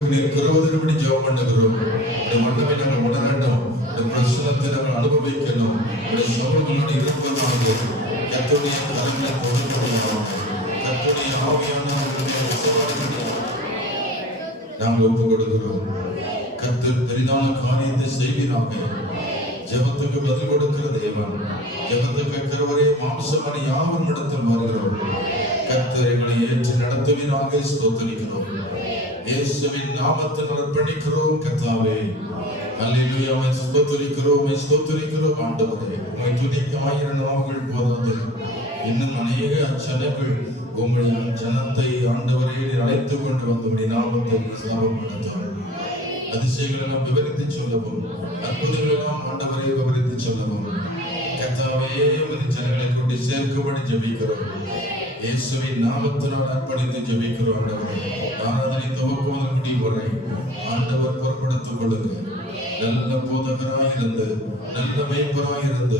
கருவதற்கு ஜெபம் பண்ணுகிறோம். இந்த மன்னவை நாங்கள் உணர வேண்டும். இந்த பிரசனத்தை நாங்கள் அனுபவிக்கணும். இந்த சமூகங்களோடு இருப்பதாக கர்த்தருடைய கரங்களை கொடுக்கிறோம். கர்த்தருடைய ஆவியானவருடைய நாங்கள் ஒப்புக் கொடுக்கிறோம். கர்த்தர் பெரிதான காரியத்தை செய்வீராக. ஜெபத்துக்கு பதில் கொடுக்கிற தேவன், ஜெபத்துக்கு கருவறை மாம்சமணி யாவரும் இடத்தில் வருகிறோம். கர்த்தர் எங்களை ஏற்று நடத்துவீராக. ஸ்தோத்திரிக்கிறோம். இயேசுவின் நாமத்தில் அர்ப்பணிக்கிறோம் கர்த்தாவே. அல்லேலூயா. ஸ்தோத்திரிக்கிறோம் ஆண்டவரே. உம்மை துதிக்க 1000 நாமங்கள் போதாது. இன்னும் அநேக ஜனங்கள் உம்முடைய ஜனத்தை ஆண்டவரே அழைத்துக் கொண்டு வந்து உம்முடைய நாமத்தை ஸ்தாபப்படுத்தார். அதிசயங்கள் எல்லாம் விவரித்து சொல்லவும், அற்புதங்கள் எல்லாம் ஆண்டவரை விவரித்து சொல்லவும் கர்த்தாவே உமது ஜனங்களை கொண்டு சேர்க்கும்படி ஜெபிக்கிறோம். இயேசுவின் நாமத்தினால் அர்ப்பணித்து ஜெபிக்கிறோம். ஆண்டவரே, ஆராதனை துவக்குவதற்கு முடிவு வரை ஆண்டவர் பொறுப்படுத்திக் கொள்ளுங்க. நல்ல போதகராயிருந்து, நல்ல மேய்ப்பராயிருந்து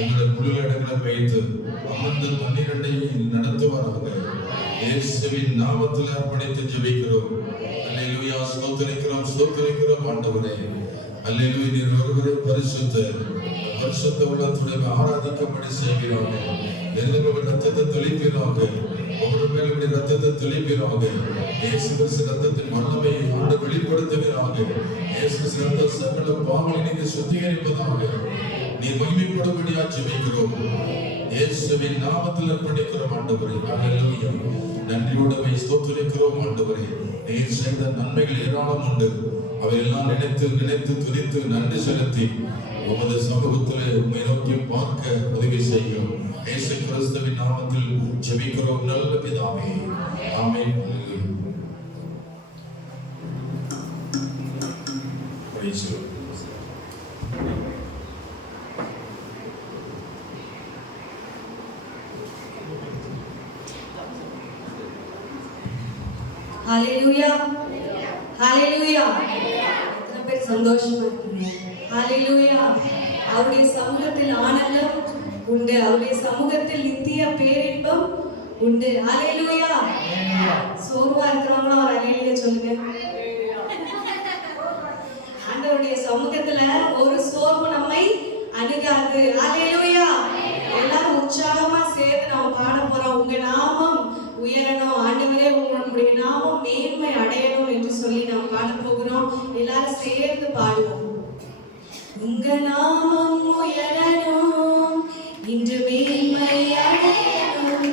எங்களை புல்லுள்ள இடங்களை வைத்து அமர்ந்து 12 நடத்துவாராக. இயேசுவின் நாமத்தில் அர்ப்பணித்து ஜெபிக்கிறோம். அல்லேலூயா. ஸ்தோத்திரிக்கிறோம் ஆண்டவரே. அல்லேலூயா. நீர் ஒருவரே பரிசுத்த உள்ளத்துடன் ஆராதிக்கும்படி செய்கிறாங்க. எல்லாரும் ரத்தத்தை தெளிப்பீராக. ஒவ்வொரு மேலும் ரத்தத்தை தெளிப்பீராக. இயேசு கிறிஸ்து ரத்தத்தின் வல்லமையை ஆண்டு வெளிப்படுத்துவீராக. இயேசு கிறிஸ்து ரத்த சகல பாவங்களை நீங்க சுத்திகரிப்பதாக. நீ மகிமைப்படும்படியா ஜெபிக்கிறோம். இயேசுவின் நாமத்தில் அர்ப்பணிக்கிறோம் ஆண்டவரே. அல்லேலூயா. நன்றியோடு ஸ்தோத்திரிக்கிறோம் ஆண்டவரே. நீர் செய்த நன்மைகள் ஏராளம் உண்டு. அவையெல்லாம் நினைத்து துதித்து நன்றி செலுத்தி உமது சமூகத்திலே உம்மை நோக்கி பார்க்க உதவி செய்யும். இயேசு கிறிஸ்துவின் நாமத்தில் ஜெபிக்கிறோம் நல்ல பிதாவே. ஆமென். Praise God. ஹalleluya. ஹalleluya. எத்தனை பேர் சந்தோஷமா இருக்கீங்க? ஹalleluya. அவருடைய சமூகத்தில் ஆனந்தம் உண்டு. அவருடைய சமூகத்தில் நித்திய பேரின்பம் உண்டு. ஹalleluya. சோர்வா இருக்கிறவங்க ஒரு ஹalleluya சொல்லுங்க. ஆண்டவருடைய சமூகத்துல ஒரு சோர்வு நம்மை அணுகாது. ஹalleluya. எல்லாரும் உற்சாகமா சேர்ந்து நாம் பாட போறோம். உங்க நாமம் உயரணும் ஆண்டவரே, உங்களுடைய நாமம் மேன்மை அடையணும் என்று சொல்லி நாம் பாட போகிறோம். எல்லாரும் சேர்ந்து பாடுவோம். உங்க நாமம் உயரணும், இன்று மேன்மை அடையணும்.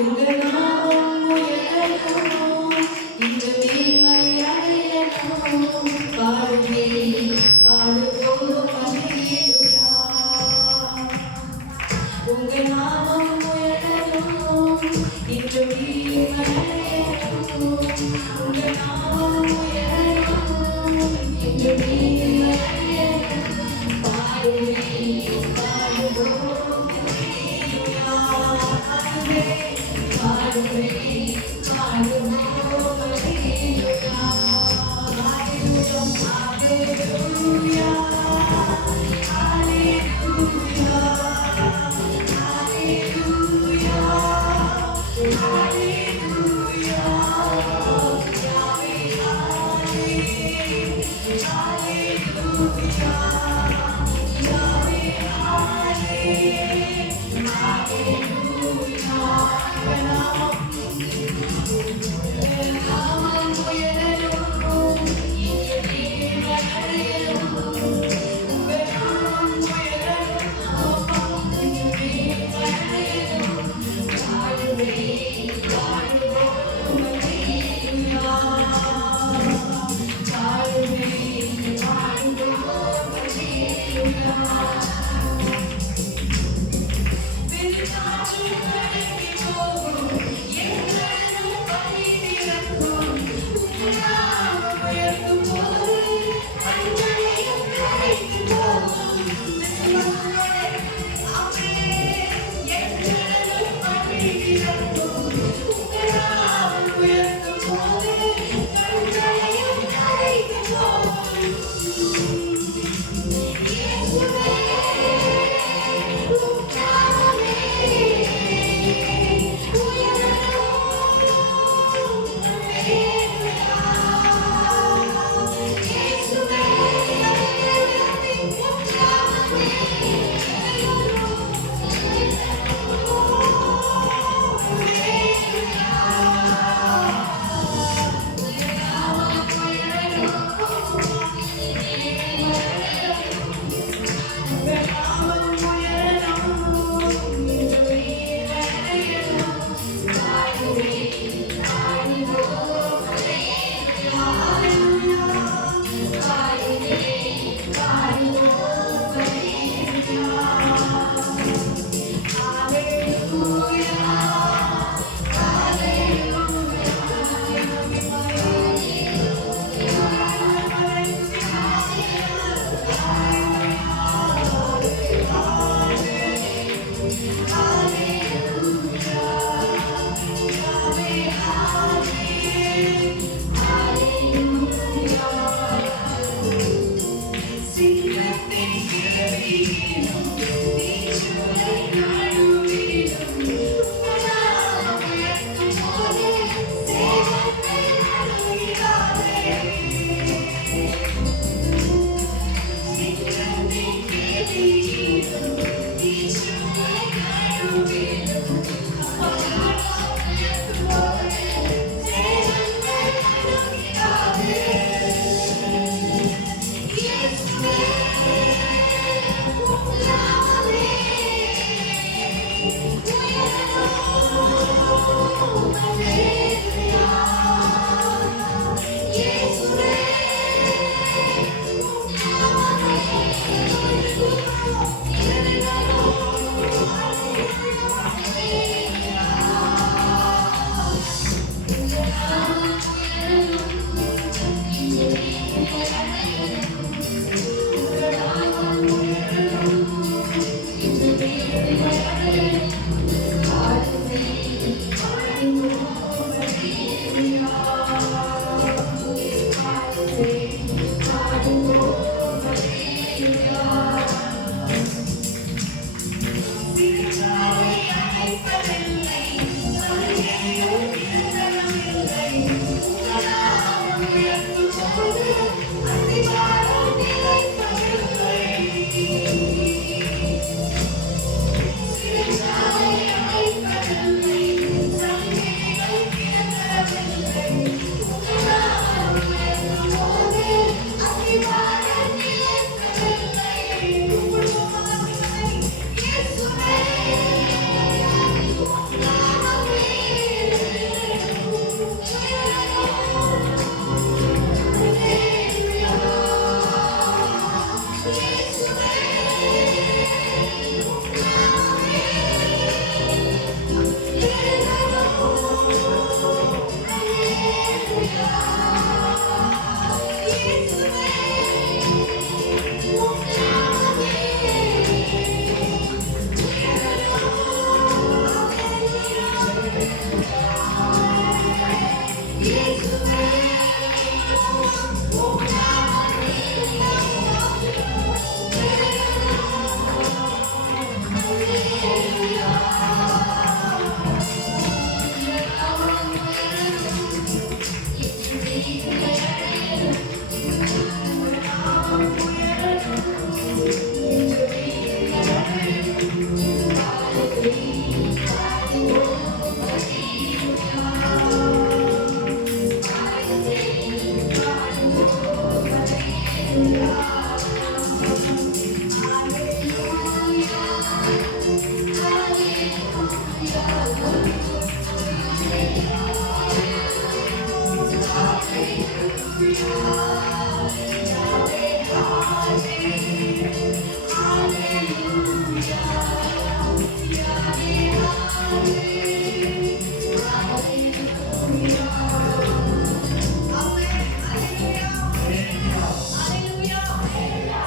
உங்க நாமம் உயரணும், இன்று மேன்மை அடையணும். பாடுவே பாடுவோம் அல்லேலூயா. உங்க நாமம் உயரணும், இன்று மேன்மை அடையணும். உங்க நாமம் உயரணும், இன்று மேன்மை அடையணும். பாடுவே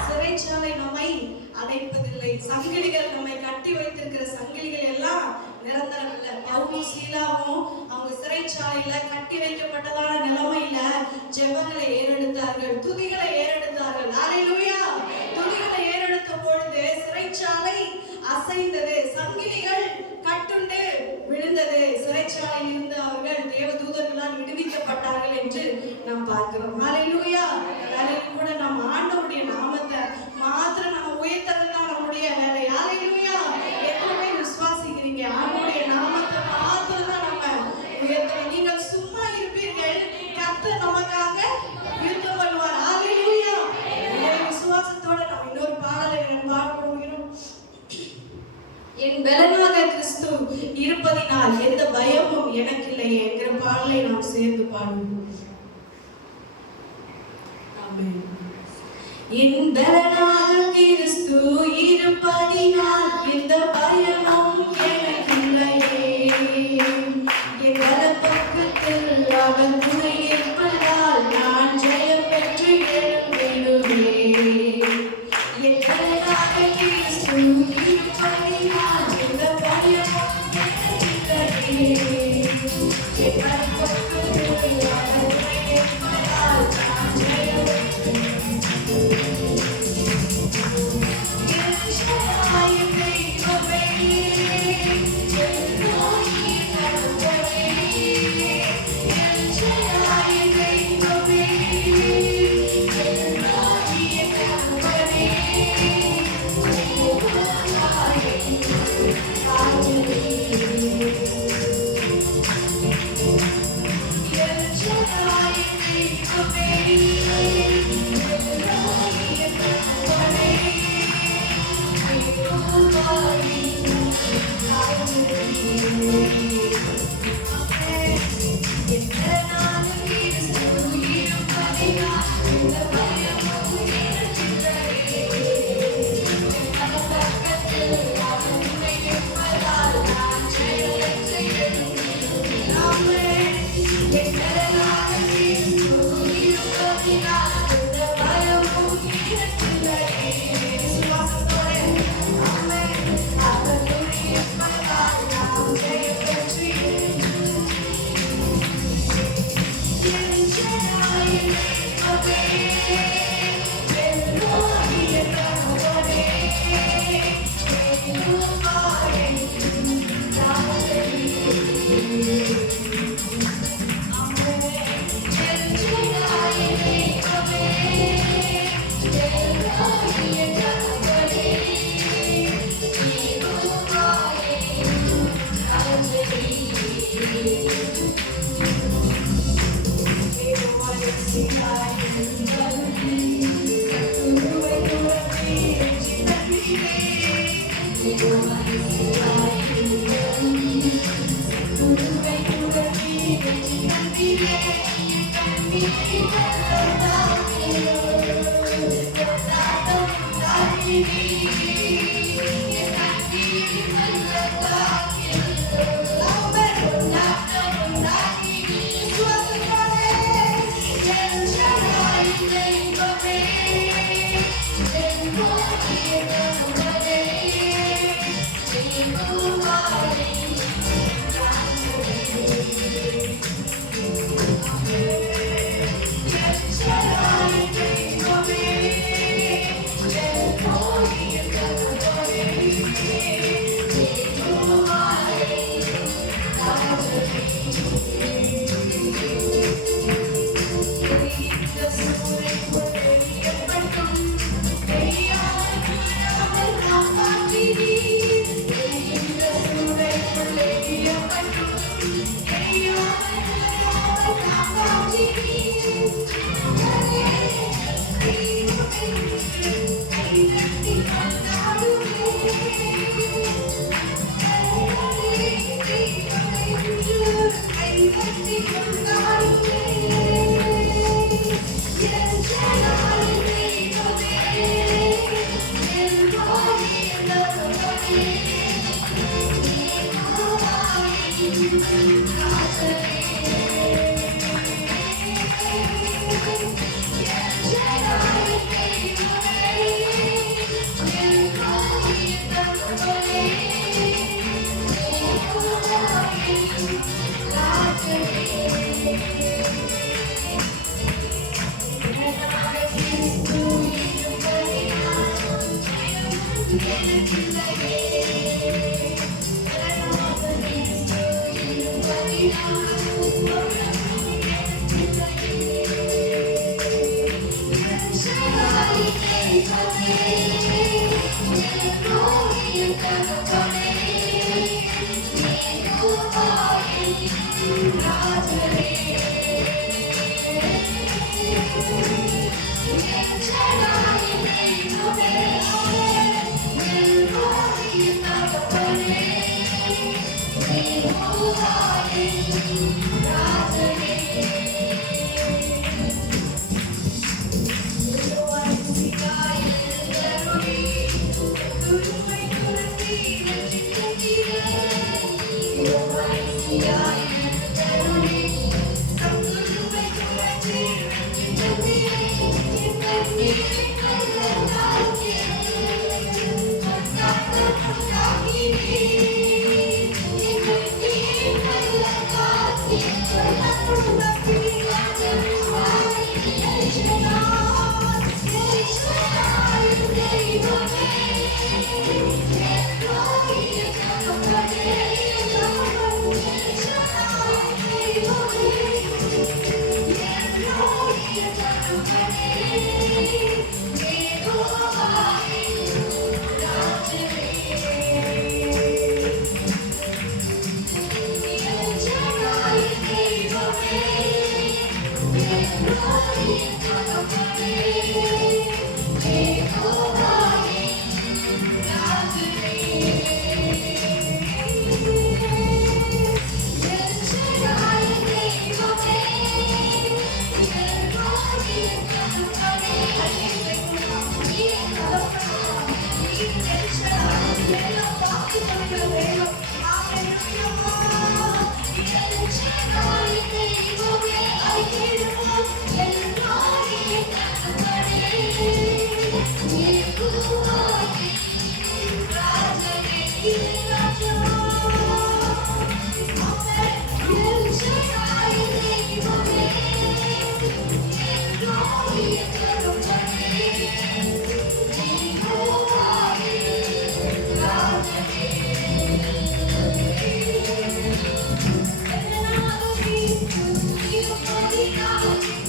சிறைச்சாலை நம்மை அடைப்பதில்லை. சங்கிலிகள் நம்மை கட்டி வைத்திருக்கிற சங்கிலிகள் எல்லாம் நிரந்தரம் இல்லை. பவுலும் சீலாவும் அவங்க சிறைச்சாலையில கட்டி வைக்கப்பட்டதான நிலைமையில ஜெபங்களை ஏறெடுத்தார்கள், துதிகளை ஏறெடுத்தார்கள். அல்லேலூயா! துதிகளை ஏறெடுத்த பொழுது சிறைச்சாலை அசைந்தது, சங்கிலிகள் கட்டுண்டு விழுந்தது. சிறைச்சாலையில் இருந்து அவர்கள் தேவதூதர்களால் விடுவிக்கப்பட்டார்கள் என்று நாம் பார்க்கிறோம். அல்லேலூயா! வேலைக்கு கூட நம்ம ஆண்டவருடைய நாமத்தை மாத்திரம் நம்ம உயர்த்ததான் நம்முடைய வேலை. அல்லேலூயா! எப்பவுமே விசுவாசிக்கிறீங்க, ஆண்டவருடைய நாமத்தை மாத்திரம் தான் நம்ம உயர்த்தணும். நீங்கள் சும்மா இருப்பீர்கள், கர்த்தர் நமக்காக யுத்தம் பண்ணுவார். அல்லேலூயா! இந்த விசுவாசத்தோட நம்ம இன்னொரு பாடலை பாட போகிறோம். என் பலனாக கிறிஸ்து இருப்பதினால் எந்த பயமும் எனக்கு இல்லையே என்கிற பாடலை நாம் சேர்ந்து பாடுவோம். ஆமென். என் பலனாக கிறிஸ்து இருப்பதினால் எந்த பயமும் எனக்கு இல்லையே, என் வலப்பக்கத்தில் அவர் துணை இருப்பதால் நான் ஜெயம் பெற்று எழும்பிடுவேன். என் பலனாக கிறிஸ்து இருப்பதினால் எந்த பயமும் எனக்கு இல்லையே, என் வலப்பக்கத்தில் அவர் துணை இருப்பதால் நான் ஜெயம் பெற்று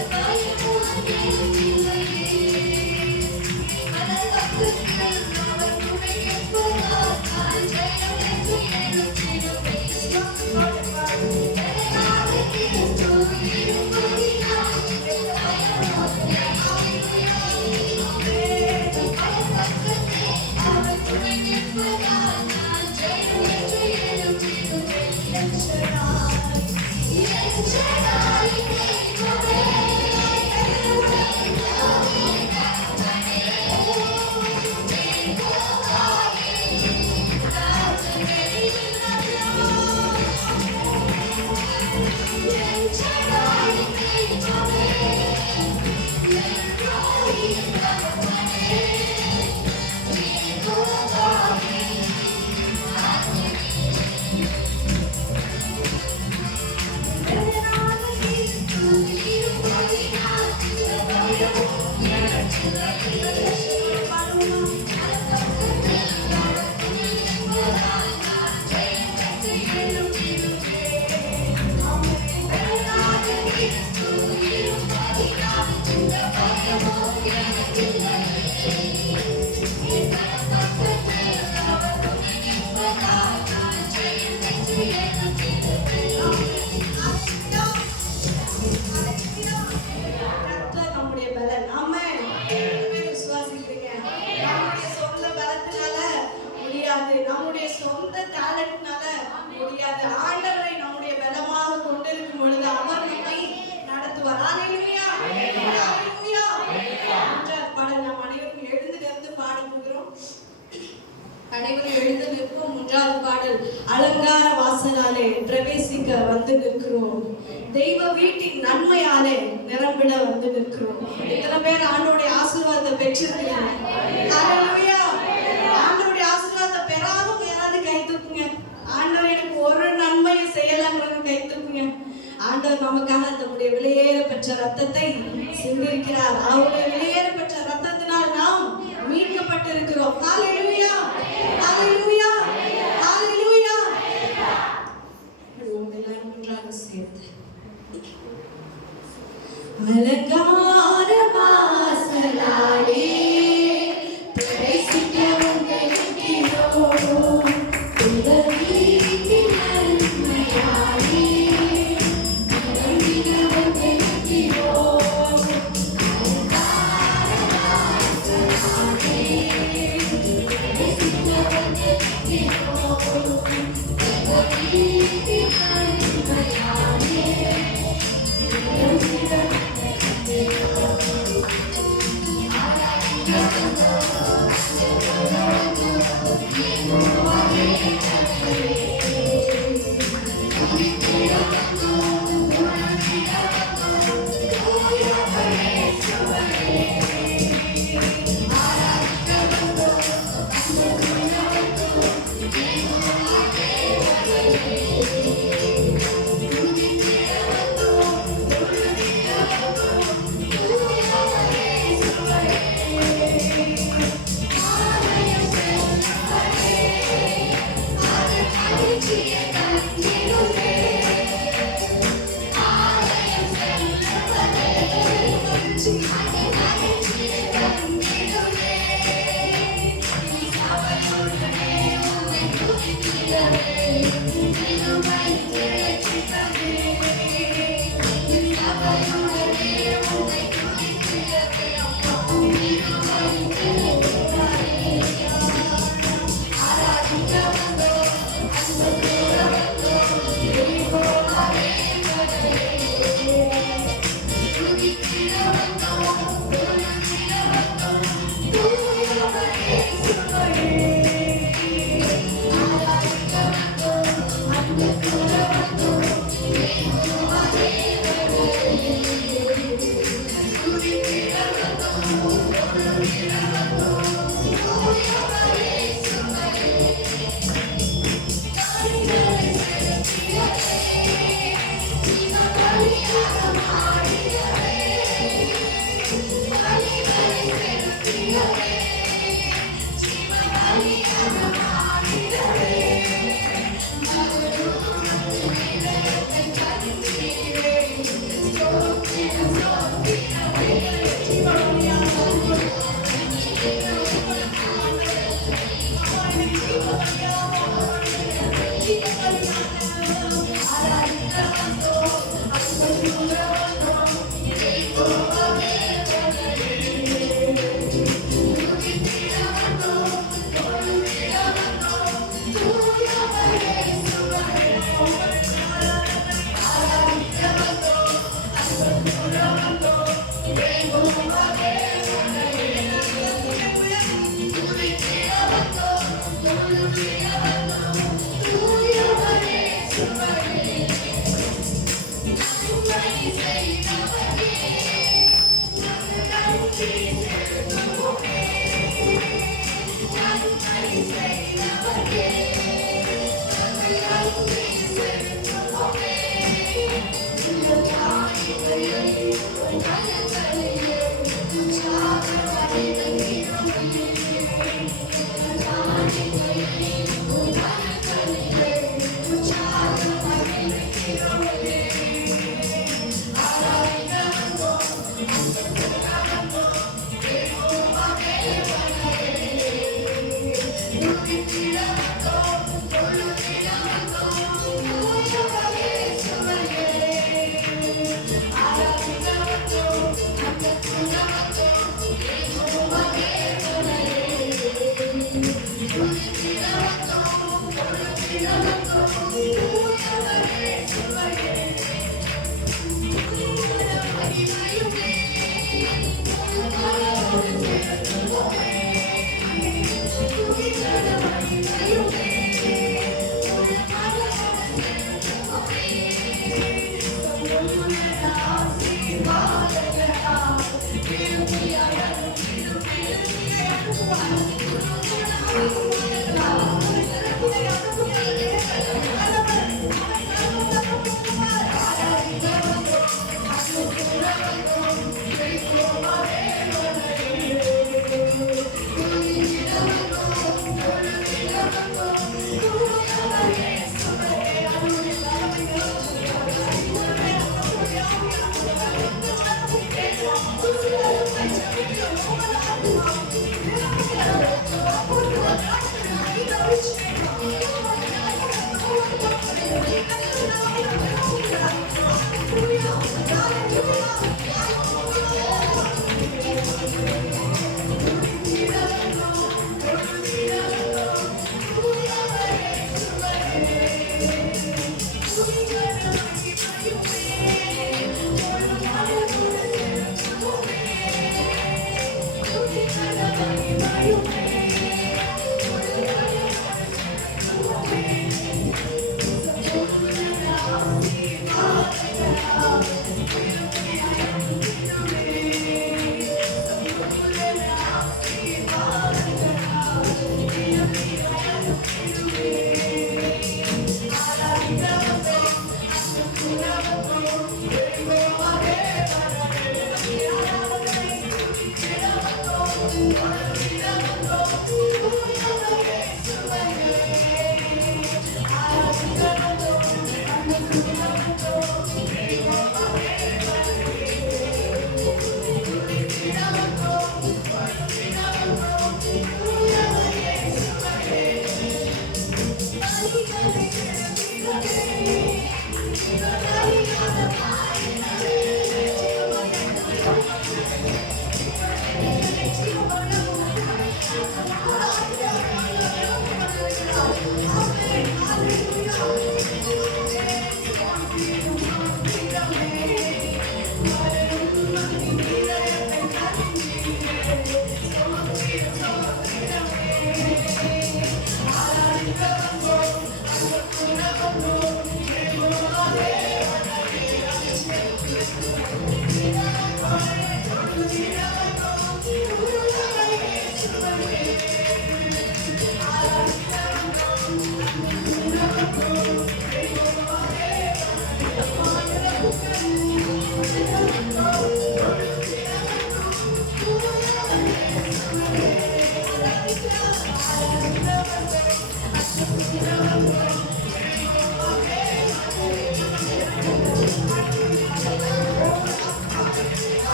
Thank you. அனைவரும் எழுந்து நிற்போம். 3வது பாடல், அலங்கார வாசலாலே பிரவேசிக்க வந்து நிற்கிறோம். தெய்வ வீட்டின் நன்மையாலே நிரம்பிட வந்து நிற்கிறோம். இத்தனை பேர் ஆண்டோடைய ஆசீர்வாதத்தை பெற்றிருக்கிறீங்க. ஹalleluya. ஆண்டோடைய ஆசீர்வாதத்தை பெறாதவங்க யாராவது கை தூக்குங்க. ஆண்டவர் எனக்கு ஒரு நன்மையும் செய்யலங்கிறவங்க கை தூக்குங்க. ஆண்டவர் நமக்காக தம்முடைய விலையேற பெற்ற ரத்தத்தை சிந்திருக்கிறார். அவருடைய விலையேற பெற்ற ரத்தத்தினால் நாம் மீட்கப்பட்டிருக்கிறோம். ஹalleluya. ஹalleluya. ஹalleluya. எல்லாரும் ஒன்றாக சேர்ந்து அலங்கார வாசலாலே பிரவேசிக்க வந்து நிற்கிறோம். தெய்வ வீட்டின் நன்மையாலே நிரம்பிட வந்து நிற்கிறோம். அலங்கார வாசலாலே பிரவேசிக்க வந்து நிற்கிறோம். தெய்வ வீட்டின் நன்மையாலே நிரம்பிட வந்து நிற்கிறோம்.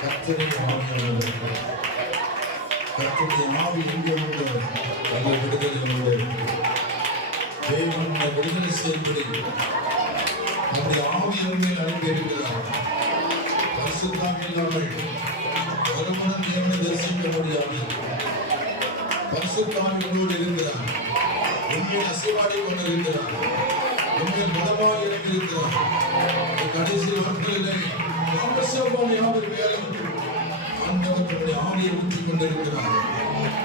கர்த்தருடைய ஆவியானவர், கர்த்தருடைய ஆவி எங்கே உண்டு அங்கே விடுதலை உண்டு. தேவன் நம்மை விடுதலை செய்யும்படி நம்முடைய ஆவி நம்மை அனுப்பி இருக்கிறார். பரிசுத்தம் இல்லாமல் ஒருவனும் தேவனை தரிசிக்க முடியாது. பரிசுத்த ஆவி உங்களோடு இருக்கிறார். உங்கள் அசைவாடி கொண்டிருக்கிறார். உங்கள் பலமாக இருக்கிறார். கடைசி நாட்களிலே அவசரமான யாவர் மேலும் ஆண்டவர் தம்முடைய ஆவியை ஊற்றிக் கொண்டிருக்கிறார்.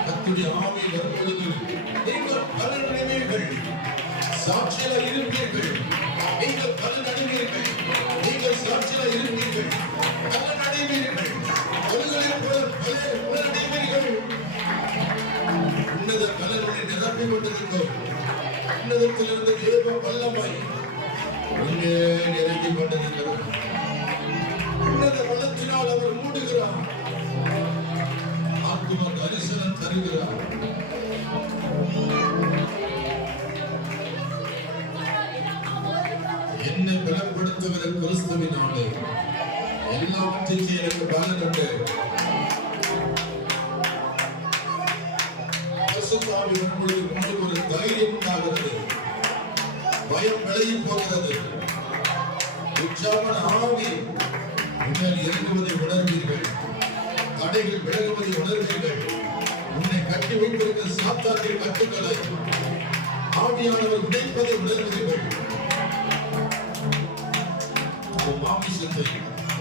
கர்த்தருடைய ஆவி வரும்பொழுது நீங்கள் பலன் அடைவீர்கள், சாட்சியாக இருப்பீர்கள். நீங்கள் பலன் அடைவீர்கள், நீங்கள் சாட்சியாக இருப்பீர்கள், பலன் அடைவீர்கள். பலன்களில் பலன் அடைவீர்கள். உன்னத பலன்களை நிரப்பிக் கொண்டிருக்கிறோம். உன்னதத்திலிருந்து தேவ வல்லமை இங்கே இறங்கிக் கொண்டிருக்கிறது. உன்னத பலத்தினால் அவர் மூடுகிறார். ஆத்தும தரிசனம் தருகிறார். என்னை பலப்படுத்துகிற கிறிஸ்துவினாலே எல்லாவற்றையும் எனக்கு பலன் உண்டு. பரிசுத்தாவி வரும்பொழுது உங்களுக்கு ஒரு தைரியம் உண்டாகிறது. பயம் விலகி போகிறது. உற்சாகமான ஆவி உன்னில் இறங்குவதை உணர்வீர்கள். தடைகள் விலகுவதை உணர்வீர்கள். உன்னை கட்டி வைத்திருக்கிற சாத்தானுடைய கட்டுக்களை ஆவியானவர் உடைப்பதை உணர்வீர்கள். உன் மாமிசத்தை,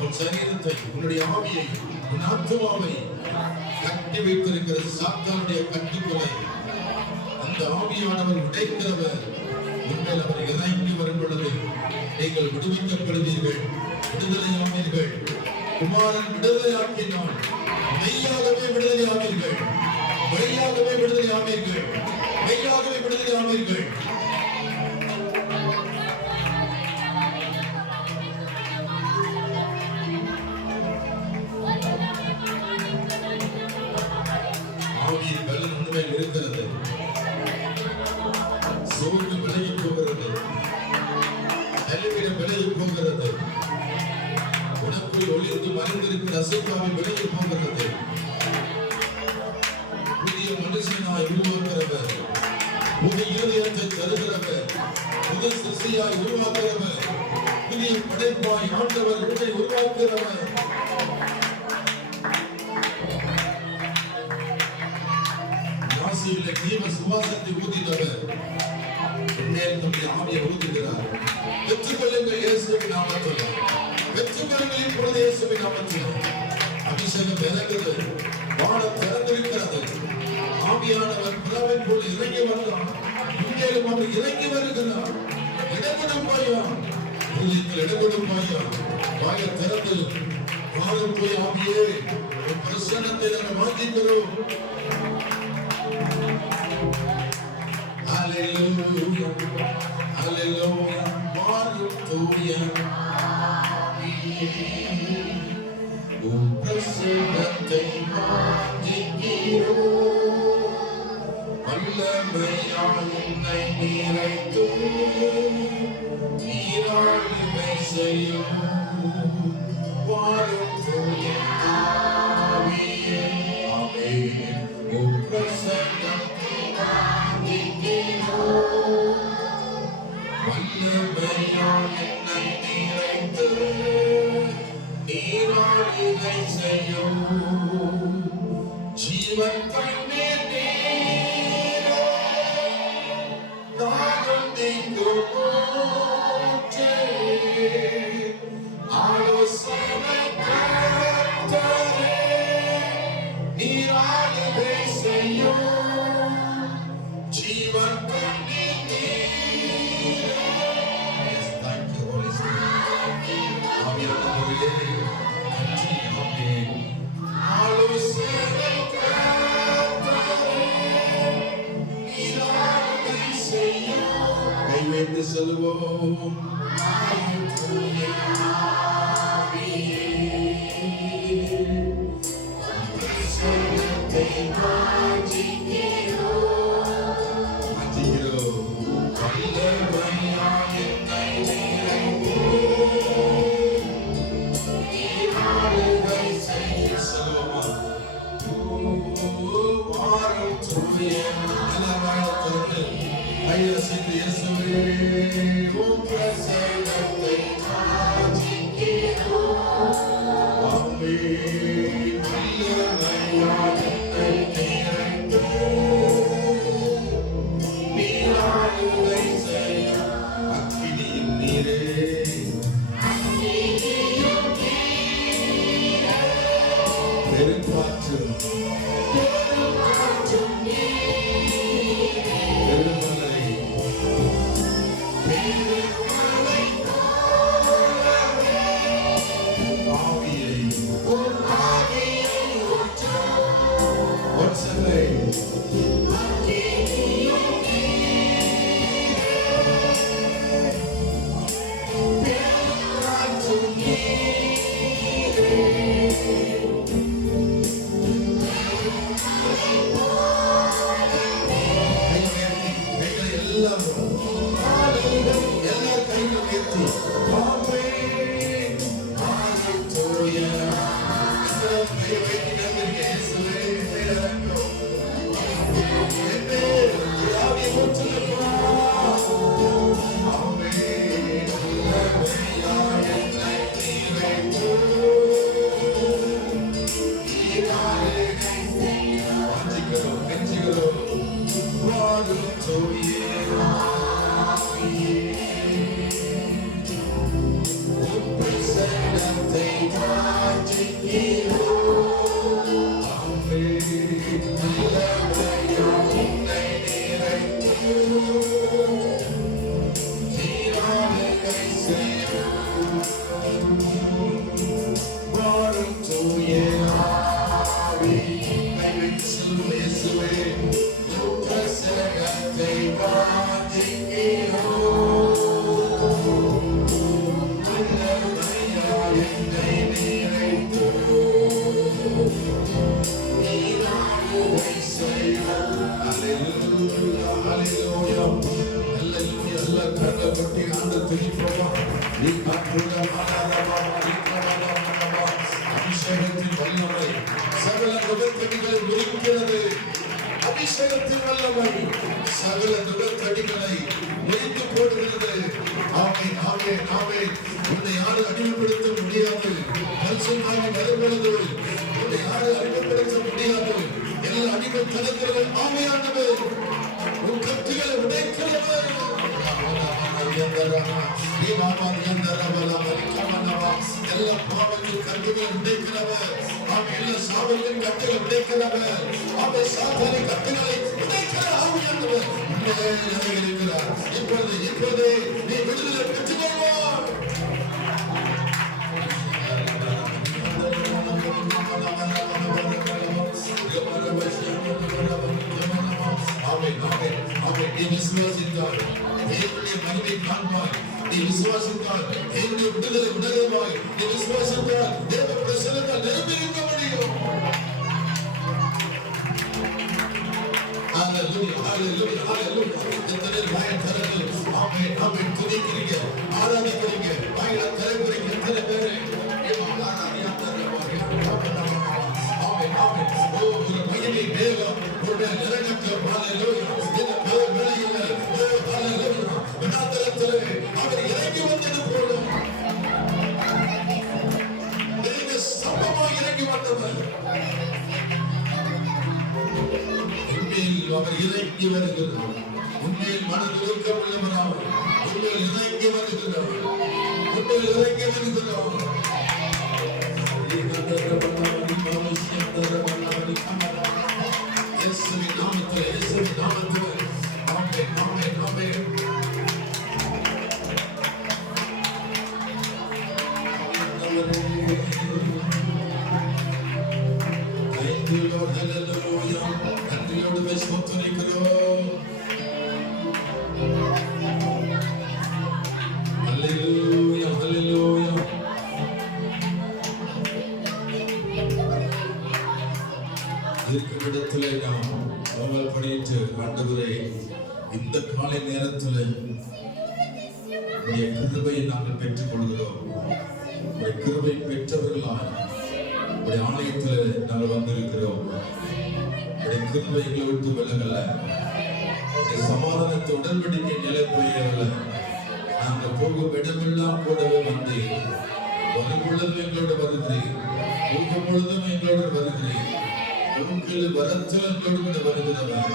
உன் சரீரத்தை, உன்னுடைய ஆவியை, உன் ஆத்மாவை கட்டி வைத்திருக்கிற சாத்தானுடைய கட்டுக்களை அந்த ஆவியானவர் உடைக்கிறவர். உங்கள் அவர் இறங்கி வரும் பொழுது நீங்கள் விடுவிக்கப்படுவீர்கள், விடுதலையாவீர்கள். குமாரன் விடுதலையாக்கினான், மெய்யாகவே விடுதலையாவீர்கள், மெய்யாகவே விடுதலையாவீர்கள், மெய்யாகவே விடுதலையாவீர்கள். ஆவியின் பலன் உண்மையில் இருக்கிறது. சோர்வு விலகி போகிறது, நலிவிடம் விலகி போகிறது. உனக்குள் ஒளிந்து மறைந்திருக்கிற அசைக்காவை விலகி போகிறது. புதிய மனுஷனாய் உருவாக்குறவர், புதிய இருதயத்தை தருகிறவர், புது சிருஷ்டியாய் உருவாக்குறவர், புதிய படைப்பாய் ஆண்டவர் உன்னை உருவாக்குறவர். நாசியிலே ஜீவ சுவாசத்தை ஊதினவர் உன்மேல் தம்முடைய ஆவியை ஊதுகிறார். பெற்றுக்கொள்ளுங்கள் இயேசுவின் நாமத்தில், பெற்றுக்கொள்ளுங்கள் இப்பொழுது இயேசுவின் நாமத்தில். அபிஷேகம் இறங்குது, வானம் திறந்திருக்கிறது. ஆவியானவர் புறாவைப் போல இறங்கி வந்தார். இங்கேயும் அவர் இறங்கி வருகிறார். இடங்கொடுப்பாயா, ஊழியத்தில் இடங்கொடுப்பாயா, வாய திறந்து வாழும் போய் ஆவியே உன் பிரசன்னத்தை நாங்கள் வாங்கிக்கிறோம். Hallelujah, hallelujah, வாழும் தூய உன் பிரசன்னத்தை வாங்கிக்கிறோம். வல்லமையால் என்னை நிறைத்து நீராளுகை செய்யும். வாழும் தூய ஆவியே, ஆமென். உன் பிரசன்னத்தை வாங்கிக்கிறோம். வல்லமையால் என்னை நிறைத்து நீராளுகை செய்யும். ஜீவன் தண்ணீர் நீரே, தாகம் நீக்கும் ஊற்றே, ஆலோசனை கர்த்தரே, நீராளுகை செய்யும். ஜீவன் தண்ணீர் நீரே. Yes, thank you, Holy Spirit. ஆவியானவரே, நன்றி ஆமே. ஆலோசனை கர்த்தரே, நீராளுகை செய்யும். கை வைத்து சொல்லுவோம். தூய ஆவியே, பிரசன்னத்தை வாஞ்சிக்கிறோம். வல்லமையால் என்னை நிறைத்து நீராளுகை செய்ய சொல்லுவோம். வாரும் தூய நலவாழ்த்தோடு ஐயசித்து இயேசுவே, உம் பிரசன்னத்தை வாஞ்சிக்கிறோம். ஆமென். வல்லமையால் என்னை நிறைத்து பெருங்காற்றும் பெருமழை ஆவியை once again அபிஷேகத்தின் வல்லமை சகல நுகத்தடிகளை முறிக்கிறது. அபிஷேகத்தின் வல்லமை சகல நுகத்தடிகளை முறித்து போடுகிறது. ஆமென், ஆமென், ஆமென். உன்னை யாரும் அடிமைப்படுத்த முடியாது. பரிசுத்தமாகி வரும்பொழுது உன்னை யாரும் அடிமைப்படுத்த முடியாது. எல்லா அடிமைத்தனங்களும் ஆமையானவர் உன் கட்டுகளை உடைக்கிறவர். எல்லா பாவங்கள் கட்டுகளை உடைக்கிறவர். எல்லா சாவலின் கட்டுகளை உடைக்கிறவர். சாத்தானை கட்டுகளை உடைக்கிற ஆவியானவர் இருக்கிறார். இப்பொழுது நீ விடுதலை பெற்றுக் கொள்வார். நீ விசுவாசித்தால் தேவனுடைய மகிமை காண்பாய். நீ விசுவாசித்தால் தேவனுடைய விடுதலை உணர்வாய். நீ விசுவாசித்தால் தேவ பிரசன்னத்தால் நிரம்பியிருக்க முடியும். ஹalleluya, ஹalleluya, ஹalleluya. எத்தனை வாய் திறந்து ஆமென், ஆமென் துதிக்கிறீங்க, ஆராதிக்கிறீங்க, வாயில திறக்கிறீங்க. எத்தனை பேரு ஆமென், ஆமென். ஒரு மகிமை தேவன் ஒரு நிரந்தர ஹalleluya. இந்த வேளையில் ஹalleluya விண்ணாந்தரத்திலே அவர் இறங்கி வந்தது போல ஸ்தம்பமாய் இறங்கி வந்தவர். உண்மையில் அவர் இறங்கி வருகிறார். உண்மையில் மனதுருக்கம் உள்ளவராக உண்மையில் இறங்கி வருகிறார். உண்மையில் இறங்கி வருகிறார். இயேசுவின் நாமத்தில், இயேசுவின் நாமத்தில். ஆமென், ஆமென், ஆமென். Thank you, Lord. Hallelujah. நன்றியோடு ஸ்தோத்திரிக்கிறோம். Hallelujah, hallelujah. இருக்கும் இடத்திலே நாம் அவள் படியிட்டு ஆண்டவரே இந்த காலை நேரத்தில் உடைய கிருபையை நாங்கள் பெற்றுக் கொள்கிறோம். உடைய கிருபை பெற்றவர்களாய் உடைய ஆலயத்தில் நாங்கள் வந்திருக்கிறோம். உடைய கிருபை எங்களை விட்டு விலகல. உடைய சமாதானத்தை உடன்படிக்கை நிலை பெய்யவில்லை. நாங்கள் போகும் இடமெல்லாம் கூடவே வந்து வரும் பொழுதும் எங்களோடு வருகிறேன், போகும் பொழுதும் எங்களோடு வருகிறேன். உங்கள் வரத்தில் எங்களோடு வருகிறவர்.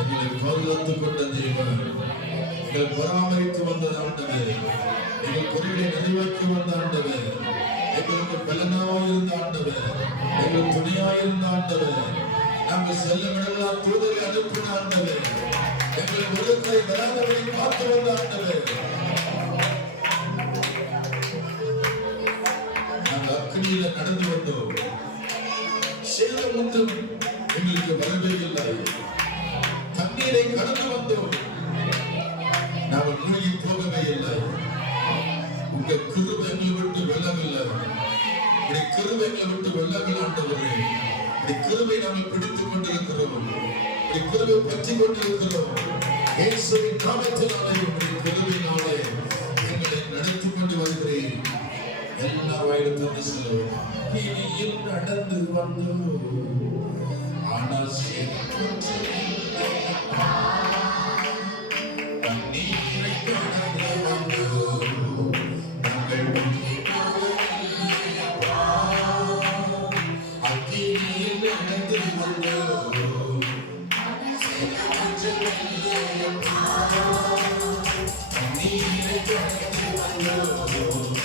எங்களை பாதுகாத்துக் கொண்ட தேவன், எங்கள் பராமரித்து வந்த ஆண்டவர், எங்கள் குறைகளை நிறைவேற்றி வந்த ஆண்டவர், எங்களுக்கு பலனாக இருந்த ஆண்டவர், ஆண்டவர். நாங்கள் செல்லும் இடமெல்லாம் தூதரை அனுப்பின ஆண்டவர். எங்களை ஒருவரை வராதவரை பார்த்து வந்த ஆண்டவர். நாங்கள் அக்கினியில நடந்து வந்தோம். சேதம் ஒன்றும் எங்களுக்கு வரவே இல்லை. தண்ணீரை கடந்து வந்தோம். நாங்கள் மூழ்கி போகவே இல்லை. உங்க கிருபை எங்களை விட்டு வெல்லவில்லை. உடைய கிருபை எங்களை விட்டு வெல்லவில்லை ஆண்டவரே. உடைய கிருபை நாங்கள் பிடித்துக் கொண்டிருக்கிறோம். உடைய கிருபை பற்றி கொண்டிருக்கிறோம். இயேசுவின் நாமத்தினாலே உடைய கிருபையினாலே எங்களை நடத்தி கொண்டு வருகிறேன். எல்லா வயலும் தந்து செல்வோம். இனியில் நடந்து வந்தோம். ஆனால் நீரை கடந்து வந்தோம். நாங்கள் அக்கினியில் நடந்து வந்தோம். நீரை கடந்து வந்தோம்.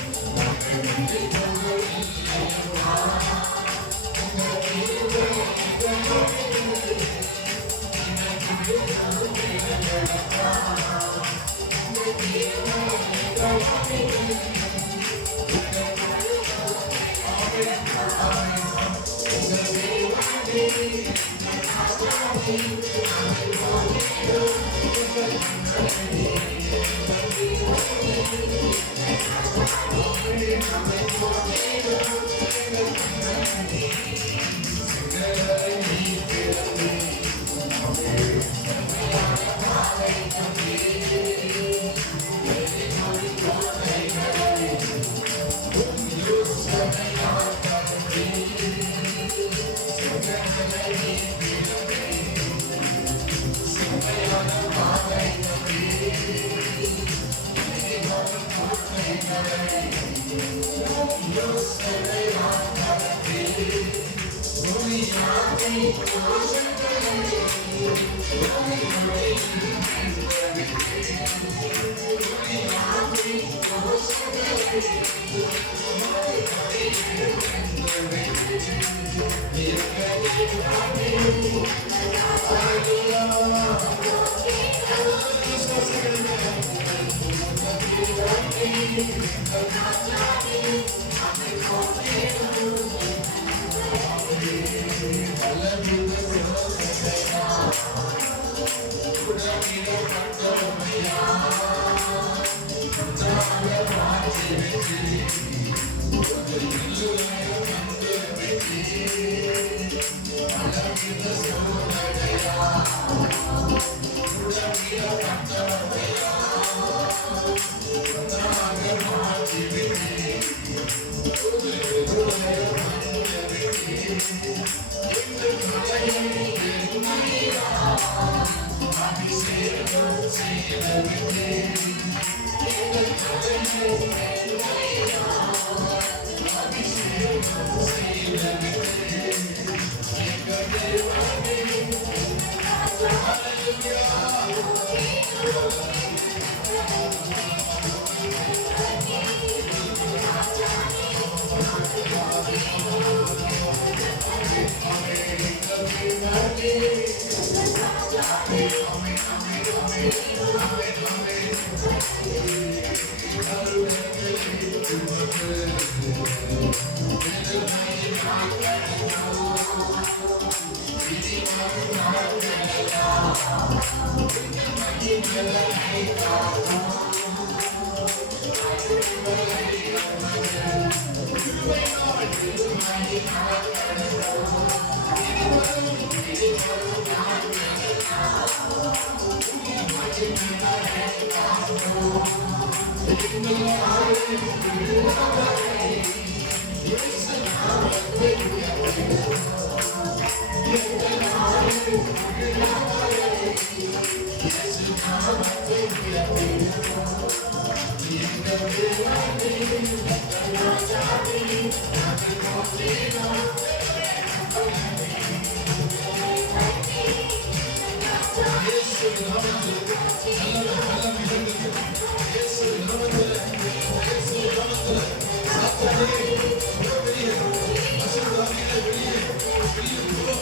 வெளியே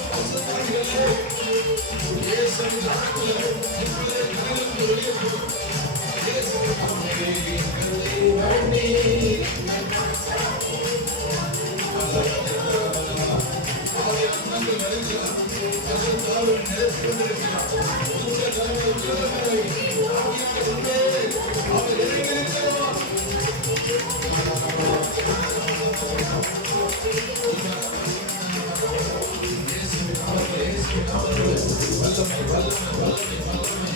கரங்கள் வருகிறார். பரிசுத்தாவின் நிரப்பி கொண்டிருக்கிறார். உச்ச தலைமை உள்ளவரை ஆவியானவர் கொண்டே அவர் இறங்கியிருக்கிறார். இயேசுவின் நாமத்தில், இயேசுவின் நாமத்தில் வல்லமை வல்லமை வல்லமை வல்லமை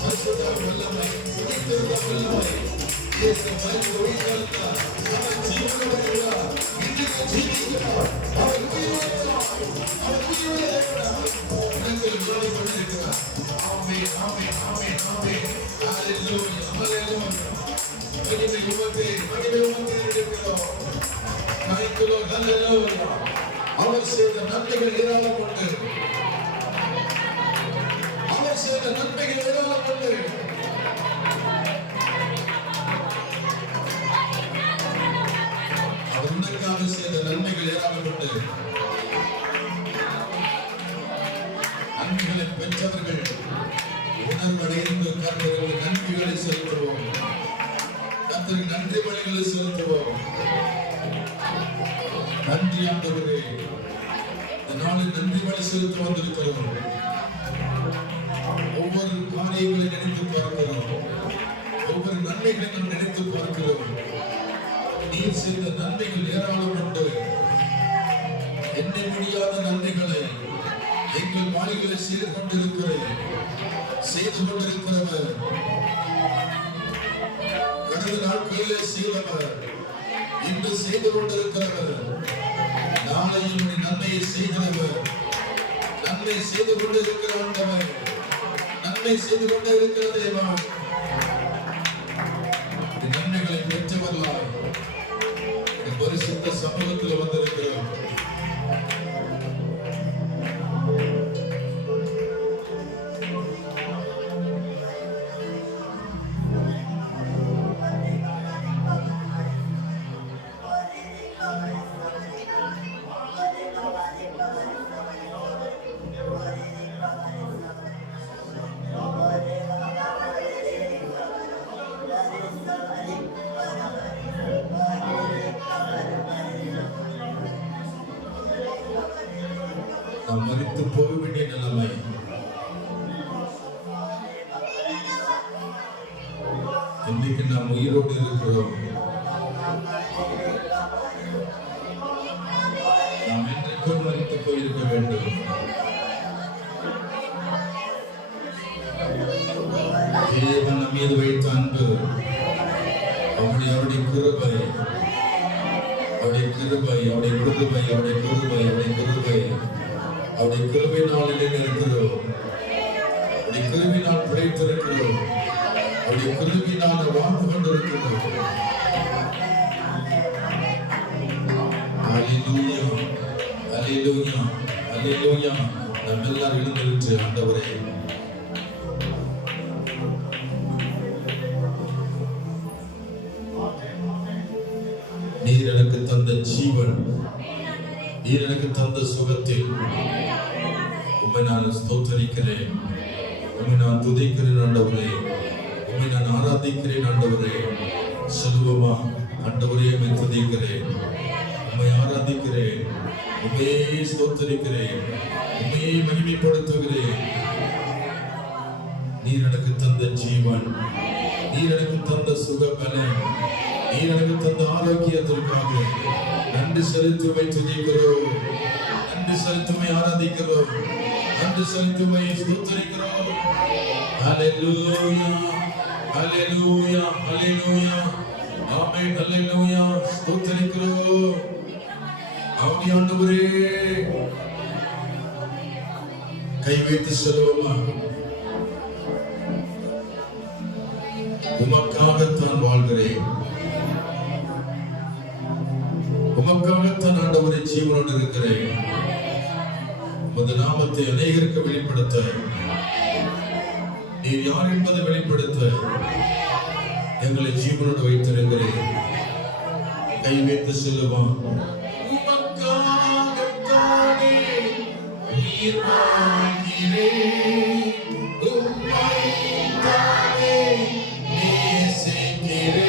பரிசுத்தாவின் வல்லமை உயிர்த்தெழுந்த வல்லமை. இயேசு மரித்து உயிர்த்தெழுந்தார். அவர் ஜீவனோடு இருக்கிறார். இன்றைக்கு ஜீவிக்கிறார். அவர் உயிரோடுகிறார். அவர் உயிரோடு இருக்கிறார். இடத்தில் உறவை கொண்டிருக்கிறார். ஆமென் ஆமென் ஆமென் ஆமென். ஹல்லேலூயா ஹல்லேலூயா. மகிமை உமக்கே இருக்கிறோம். Thank you Lord. Hallelujah. அவர் செய்த நன்மைகள் ஏராளம் உண்டு. அவர் செய்த நன்மைகள் ஏராளம் உண்டு. அவர் உனக்காக செய்த நன்மைகள் ஏராளம் உண்டு. நன்மைகளை பெற்றவர்கள் உணர்வடைந்து கர்த்தருக்கு நன்றிகளை செலுத்துவோம். கர்த்தருக்கு நன்றி பலிகளை செலுத்துவோம். நன்றி ஆண்டவரே, இந்த நாளில் நன்றி பலி செலுத்த வந்திருக்கிறோம். ஒவ்வொரு காரியங்களை நினைத்து பார்க்கிறோம். ஒவ்வொரு நன்மைகளை நாம் நினைத்து பார்க்கிறோம். நீர் செய்த நன்மைகள் ஏராளம் உண்டு. எண்ண முடியாத நன்மைகளை எங்கள் வாழ்க்கையில் செய்து கொண்டிருக்கிறவர் கடந்த நாட்களிலே செய்தவர், இன்று செய்து கொண்டிருக்கிறவர், நாளையும் நன்மையை செய்கிறவர், நன்மை செய்து கொண்டிருக்கிற ஆண்டவர், நன்மை செய்து கொண்டிருக்கிற தேவன். நன்மைகளை பெற்றவர்களாய் பரிசுத்த சமூகத்தில் வந்திருக்கிறோம். நாம் மரித்து போக வேண்டிய நிலைமை, இன்னைக்கு நாம் உயிரோடு இருக்கிறோம். நாம் என்றைக்கும் மரித்து போயிருக்க வேண்டும். தேவன் நம் மீது வைத்த அன்பு, அவருடைய கிருபை, அவருடைய கிருபை, அவருடைய கிருபை, அவருடைய கிருபை, அவருடைய கிருபை, அவருடைய கிருபையினால் நிலைநிற்கிறோம். அவருடைய கிருபையினால் பிழைத்திருக்கிறோம். அவருடைய கிருபையினால் வாழ்ந்து கொண்டிருக்கிறோம். ஹல்லேலூயா ஹல்லேலூயா ஹல்லேலூயா. நம்ம எல்லாரும் எழுந்திருந்து ஆண்டவரே, நீர் எனக்கு தந்த ஜீவன், நீர் எனக்கு தந்த சுகத்தில் உம்மை நான் ஸ்தோத்தரிக்கிறேன், உம்மை நான் துதிக்கிறேன் ஆண்டவரே, உம்மை நான் ஆராதிக்கிறேன் ஆண்டவரே. சொல்லுவோமா? ஆண்டவரே, உம்மை துதிக்கிறேன், உம்மை ஆராதிக்கிறேன், உம்மை ஸ்தோத்தரிக்கிறேன், உம்மை மகிமைப்படுத்துகிறேன். நீர் எனக்கு தந்த ஜீவன், நீர் எனக்கு தந்த சுகபலன், நீர் எனக்கு தந்த ஆரோக்கியத்திற்காக நன்றி செலுத்துமை துதிக்கிறோம், நன்றி செலுத்துமை ஆராதிக்கிறோம், நன்றி செலுத்துமை ஸ்தோத்திரிக்கிறோம். ஹல்லேலூயா ஹல்லேலூயா ஹல்லேலூயா ஆமென் ஹல்லேலூயா. ஸ்தோத்திரிக்கிறோம். ஆவியானவரே, கை வைத்து சொல்லுவோமா? உமக்காகத்தான் வாழ்கிறேன், உமக்காகத்தான் ஆண்டவரே ஜீவனோடு இருக்கிறேன். உமது நாமத்தை அநேகருக்கு வெளிப்படுத்த, நீர் யார் என்பதை வெளிப்படுத்த எங்களை ஜீவனோடு வைத்திருக்கிறேன். கை வைத்து செல்லுவான். உமக்காகத்தானே உயிர் வாழ்கிறேன், உம்மைத்தானே நேசிக்கிறேன்.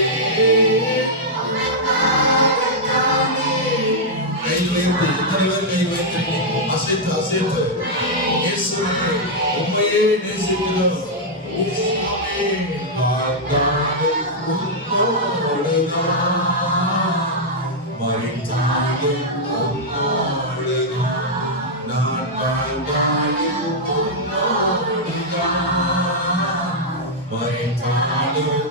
கை உயர்த்தி எத்தனை பேர் கை வைத்திருக்கீங்க? அசைத்து அசைத்து இயேசுவே உம்மையே நேசிக்கிறோம். இயேசுவே வாழ்ந்தாலும் உம்மோடுதான், மரித்தாலும் உம்மோடுதான், நான் வாழ்ந்தாலும் உம்மோடுதான், மரித்தாலும்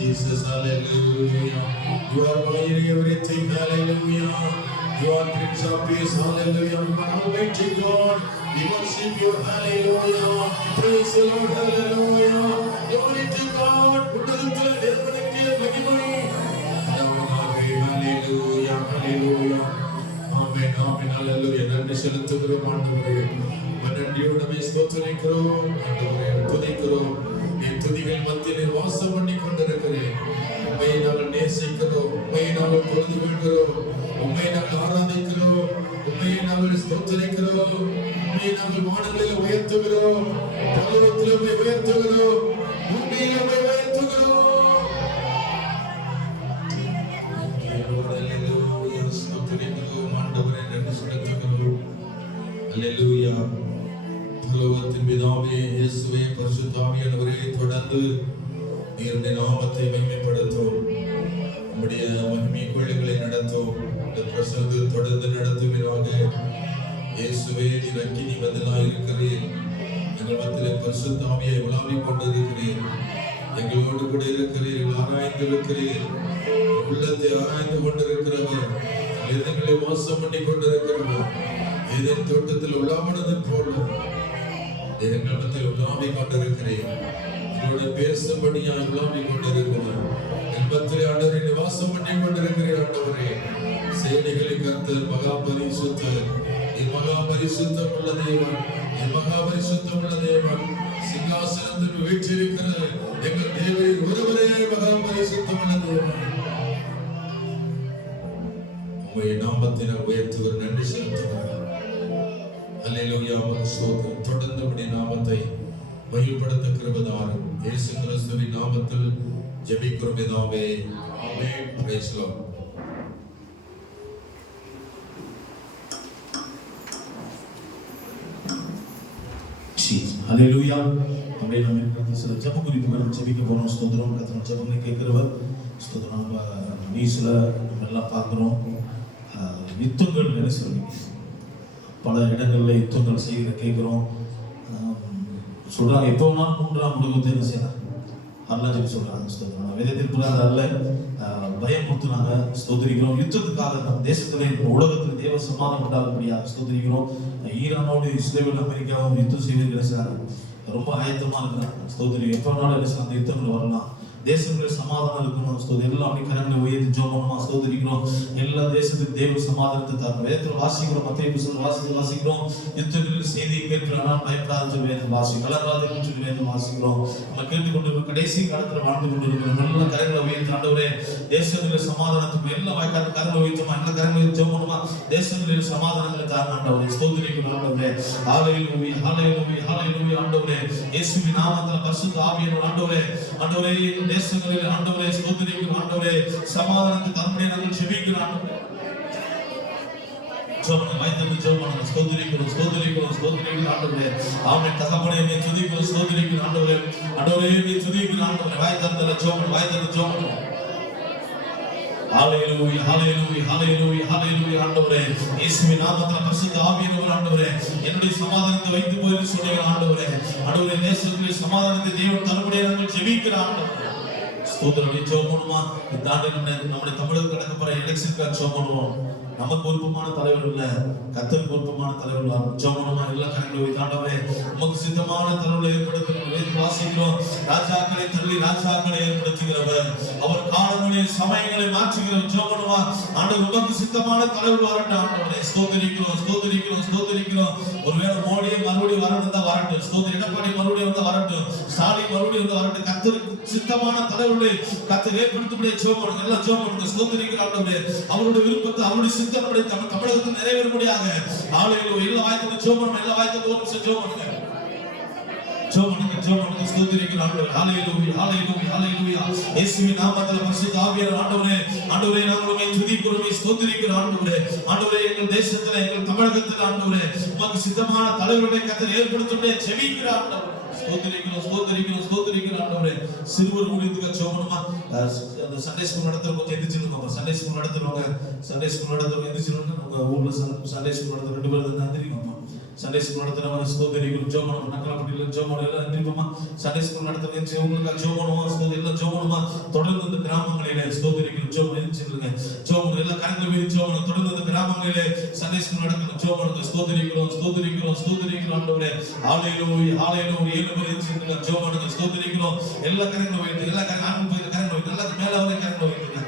Jesus, hallelujah. You are mighty everything, hallelujah. You are Prince of Peace, hallelujah. Almighty God, we worship you, hallelujah. Praise the Lord, hallelujah. Glory to God, உன்னதத்திலே தேவனுக்கே மகிமை. Hallelujah, hallelujah. Amen, amen, hallelujah. நன்றி செலுத்துகிறோம் ஆண்டவரே. நன்றியோடு ஸ்தோத்திரிக்கிறோம் ஆண்டவரே, துதிக்கிறோம். என் துதிகள் மத்தியிலே வாசம் பண்ணி கொண்டிருக்கிறேன். உம்மை நாங்கள் நேசிக்கிறோம், உம்மை நாங்கள் தொழுது கொள்கிறோம், உம்மை நாங்கள் ஆராதிக்கிறோம், உம்மை நாங்கள் ஸ்தோத்திரிக்கிறோம், உம்மை நாங்கள் வானங்களில் உயர்த்துகிறோம், பரலோகத்தில் உம்மை உயர்த்துகிறோம், பூமியில் உம்மை உயர்த்துகிறோம். ஹல்லேலூயா, ஸ்தோத்திரிக்கிறோம் ஆண்டவரே, நன்றி செலுத்துகிறோம். ஹல்லேலூயா. பரலோகத்தின் பிதாவே, இயேசுவே, பரிசுத்த ஆவியானவரே, தொடர்ந்து நீருடைய நாமத்தை மகிமைப்படுத்தும், உம்முடைய மகிமை கொள்ளைகளை நடத்தும், இந்த பிரசங்கத்தில் தொடர்ந்து நடத்துவீராக. இயேசுவே, நீர் அக்கினி பதிலாக இருக்கிறீர், எங்கள் மத்தியிலே பரிசுத்த ஆவியை உலாவிக் கொண்டிருக்கிறீர், எங்களோடு கூட இருக்கிறீர், ஆராய்ந்து இருக்கிறீர், உள்ளத்தை ஆராய்ந்து கொண்டிருக்கிறவர், எதங்களை மோசம் பண்ணி கொண்டிருக்கிறவர், ஏதேன் தோட்டத்தில் உலாவனது போல எங்கள் மத்தியில் உலாவிக் கொண்டிருக்கிறேன், என்னோட பேசும்படியாய் உலாவிக் கொண்டிருக்கிறேன், என் மத்தியிலே ஆண்டவரை நிவாசம் பண்ணி கொண்டிருக்கிறேன். ஆண்டவரே, சேனைகளின் கர்த்தர் மகா பரிசுத்தர், என் மகா பரிசுத்தம் உள்ள தேவன், என் மகா பரிசுத்தம் உள்ள தேவன், சிங்காசனத்தில் வீற்றிருக்கிற எங்கள் தேவரின் ஒருவரே மகா பரிசுத்தம் உள்ள தேவன். உம்முடைய நாமத்தை நான் உயர்த்துவர், நன்றி செலுத்துகிறேன். அல்லேலூயா, ஸ்தோத்திரம். தொடர்ந்து உம்முடைய நாமத்தை மகிமைப்படுத்த கிருபை தாரும். இயேசு கிறிஸ்துவின் நாமத்தில் ஜெபிக்கிறோம் பிதாவே, ஆமென். Praise the Lord. ஹல்லேலூயா. அப்படியே நம்ம சில ஜெப குறிப்புகள் ஜெபிக்க போறோம். ஸ்தோத்திரம். கர்த்தர் ஜெபங்களை கேட்கிறவர். ஸ்தோத்திரம். நம்ம நியூஸ்ல நம்ம எல்லாம் பார்க்கிறோம், யுத்தங்கள் நெரிசல், பல இடங்களில் யுத்தங்கள் செய்கிற கேட்குறோம். சொல்கிறாங்க எப்போனா 3ஆம் உலகத்தை என்ன செய்யலாம் அல்ல சொல்லி சொல்றாங்க. ஸ்தோத்திரம். வேதத்தில் புறாத அல்ல பயமுறுத்துனாங்க. ஸ்தோத்திரிக்கிறோம். யுத்தத்துக்காக நம்ம தேசத்திலே உலகத்தில் தேவ சமாதானம் உண்டாகும்படியாக ஸ்தோத்திரிக்கிறோம். ஈரானோடு இஸ்ரேல் அமெரிக்காவும் யுத்தம் செய்வது நினைச்சாங்க. ரொம்ப ஆயத்தமா இருக்கிறாங்க. ஸ்தோத்திரி எப்ப வேணாலும் நினைச்சு அந்த யுத்தங்கள் வரலாம். தேசங்களில் சமாதானம் இருக்கணும். ஸ்தோத்திரம். எல்லா அப்படி கரங்களை உயர்த்தி ஜெபம் பண்ணுமா. ஸ்தோத்திரிக்கிறோம். எல்லா தேசத்துக்கு தேவ சமாதானத்தை தரணும். வேதத்தில் வாசிக்கிறோம். மத்தேயு புத்தகத்தில் வாசிக்கிறோம். யுத்தங்களில் செய்தியை கேட்கிறனால் பயப்படாத வேதம் வாசிக்கிறோம். கலங்காதீர்கள் சொல்லி வேதம் வாசிக்கிறோம். நம்ம கேட்டுக்கொண்டிருக்கிற கடைசி காலத்தில் வாழ்ந்து கொண்டிருக்கிறோம். நல்ல கரங்களை உயர்த்தி ஆண்டவரே தேசங்களில் சமாதானத்துக்கு எல்லா வாய்க்காட்டு கரங்களை உயர்த்தமா எல்லா கரங்களை ஜெபம் பண்ணுமா. தேசங்களில் சமாதானங்களை தாங்க ஆண்டவரே. ஸ்தோத்திரிக்கிறோம் ஆண்டவரே. ஹல்லேலூயா ஹல்லேலூயா ஹல்லேலூயா ஆண்டவரே. இயேசுவின் நாமத்தில் பரிசுத்த ஆவியானவர் ஆண்டவரே ஆண்டவரே தேசங்களில் ஆண்டவரே ஸ்தோத்திரிக்கிறோம் ஆண்டவரே. சமாதானத்தை தரப்படி நாங்கள் ஜெபிக்கிறோம். ஜெபம் வைத்தது ஜெபம் ஸ்தோத்திரிக்கிறோம் ஸ்தோத்திரிக்கிறோம் ஸ்தோத்திரிக்கிறோம் ஆண்டவரே. ஆமென். தகப்பனே நீ துதிக்கிறோம் ஸ்தோத்திரிக்கிறோம் ஆண்டவரே. ஆண்டவரே நீ துதிக்கிறோம் ஆண்டவரே. வாய்த்தது ஜெபம் வாய்த்தது ஜெபம். ஹல்லேலூயா ஹல்லேலூயா ஹல்லேலூயா ஹல்லேலூயா ஆண்டவரே. இயேசுவின் நாமத்தில் பரிசுத்த ஆவியானவர் ஆண்டவரே என்னுடைய சமாதானத்தை வைத்து போய் சொன்னீங்க ஆண்டவரே. ஆண்டவரே தேசத்திலே சமாதானத்தை தேவன் தரப்படி நாங்கள் ஜெபிக்கிறோம் ஆண்டவரே. ஸ்தோத்திரம். ஜெபம் பண்ணுமா. இந்த ஆண்டு நம்முடைய தமிழக நடக்கப்படுற எலெக்ஷனுக்காக ஜெபம் பண்ணுவோம். நமக்கு விருப்பமான தலைவர் இல்ல, கர்த்தருக்கு விருப்பமான தலைவர். ஜெபமா எல்லா கரங்களை வைத்து ஆண்டவரே உமக்கு சித்தமான தலைவரை ஏற்படுத்துகிறோம். வாசிக்கிறோம். ராஜாக்களை தள்ளி ராஜாக்களை ஏற்படுத்துகிறவர், அவர் காலங்களை சமயங்களை மாற்றுகிறவர். ஜெபமா ஆண்டவர் உமக்கு சித்தமான தலைவர் வரட்டும் ஆண்டவரே. ஸ்தோத்திரிக்கிறோம் ஸ்தோத்திரிக்கிறோம் ஸ்தோத்திரிக்கிறோம். ஒருவேளை மோடியை மறுபடியும் வரணும் தான் வரட்டும். ஸ்தோத்திரம். எடப்பாடி மறுபடியும் வந்து வரட்டும். ஸ்டாலின் மறுபடியும் வந்து வரட்டும். கர்த்தருக்கு சித்தமான தலைவர்களை கர்த்தர் ஏற்படுத்தக்கூடிய ஜெபம் எல்லாம் ஜெபம் ஸ்தோத்திரிக்கிறோம் ஆண்டவரே. அவருடைய விருப்பத்தை அவருடைய சித்தப்படி தமிழகத்தில் நிறைவேறும்படியாக ஹல்லேலூயா எல்லா வாய்த்தது ஜெபம் எல்லா வாய்த்தது ஒரு நிமிஷம் ஜெபம் பண்ணுங்க. ஜெபம் ஸ்தோத்திரிக்கிறோம் ஆண்டவரே. ஹல்லேலூயா ஹல்லேலூயா ஹல்லேலூயா. இயேசுவின் நாமத்தில் பரிசுத்த ஆவியானவர் ஆண்டவரே ஆண்டவரே நாங்கள் உம்மை துதிக்கிறோம் ஸ்தோத்திரிக்கிறோம் ஆண்டவரே. ஆண்டவரே எங்கள் தேசத்தில் எங்கள் தமிழகத்தில் ஆண்டவரே உமக்கு சித்தமான தலைவர்களை கர்த்தர் ஏற்படுத்தவே ஜெபிக்கிறோம் ஆண்டவரே. ஸ்தோத்திரிக்கிறோம் ஸ்தோத்திரிக்கிறோம் ஸ்தோத்திரிக்கிறோம் ஆண்டவரே. சிறுவர் ஊழியத்துக்கு ஜெபமா. அந்த சண்டே ஸ்கூல் நடத்துற கொஞ்சம் எந்திரிச்சிருங்க. Sunday school நடத்துறவங்க எந்திரிச்சிருங்க. நம்ம ஊர்ல சண்டே ஸ்கூல் நடத்துற 2 பேர் தான் தெரியுமா. சண்டே ஸ்கூல் நடத்துறவங்க ஸ்தோத்திரிக்கிறோம் ஜெபம் நக்கலப்பட்டியில் ஜெபம் எல்லாம் எந்திரிப்போமா. சண்டே ஸ்கூல் நடத்துறவங்க உங்களுக்கு ஜெபம் பண்ணுவோம். எல்லாம் ஜெபமா தொடர்ந்து இந்த கிராமங்களிலே ஸ்தோத்திரிக்கிறோம் ஜெபம் எந்திரிச்சிருங்க. ஜெபம் எல்லா கரங்களை மீறி ஜெபம் தொடர்ந்து இந்த கிராமங்களிலே சண்டே ஸ்கூல் நடக்கிற ஜெபம் ஸ்தோத்திரிக்கிறோம் ஸ்தோத்திரிக்கிறோம் ஸ்தோத்திரிக்கிறோம் ஆண்டவரே. ஹல்லேலூயா ஹல்லேலூயா 7 பேர் எந்திரிச்சிருங்க. ஜெபம் ஸ்தோத்திரிக்கிறோம். எல்லா கரங்களை வைத்து எல்லா கரங்களும் போய் கரங்களை வைத்து நல்லா மேல வரை கரங்களை வைத்துங்க.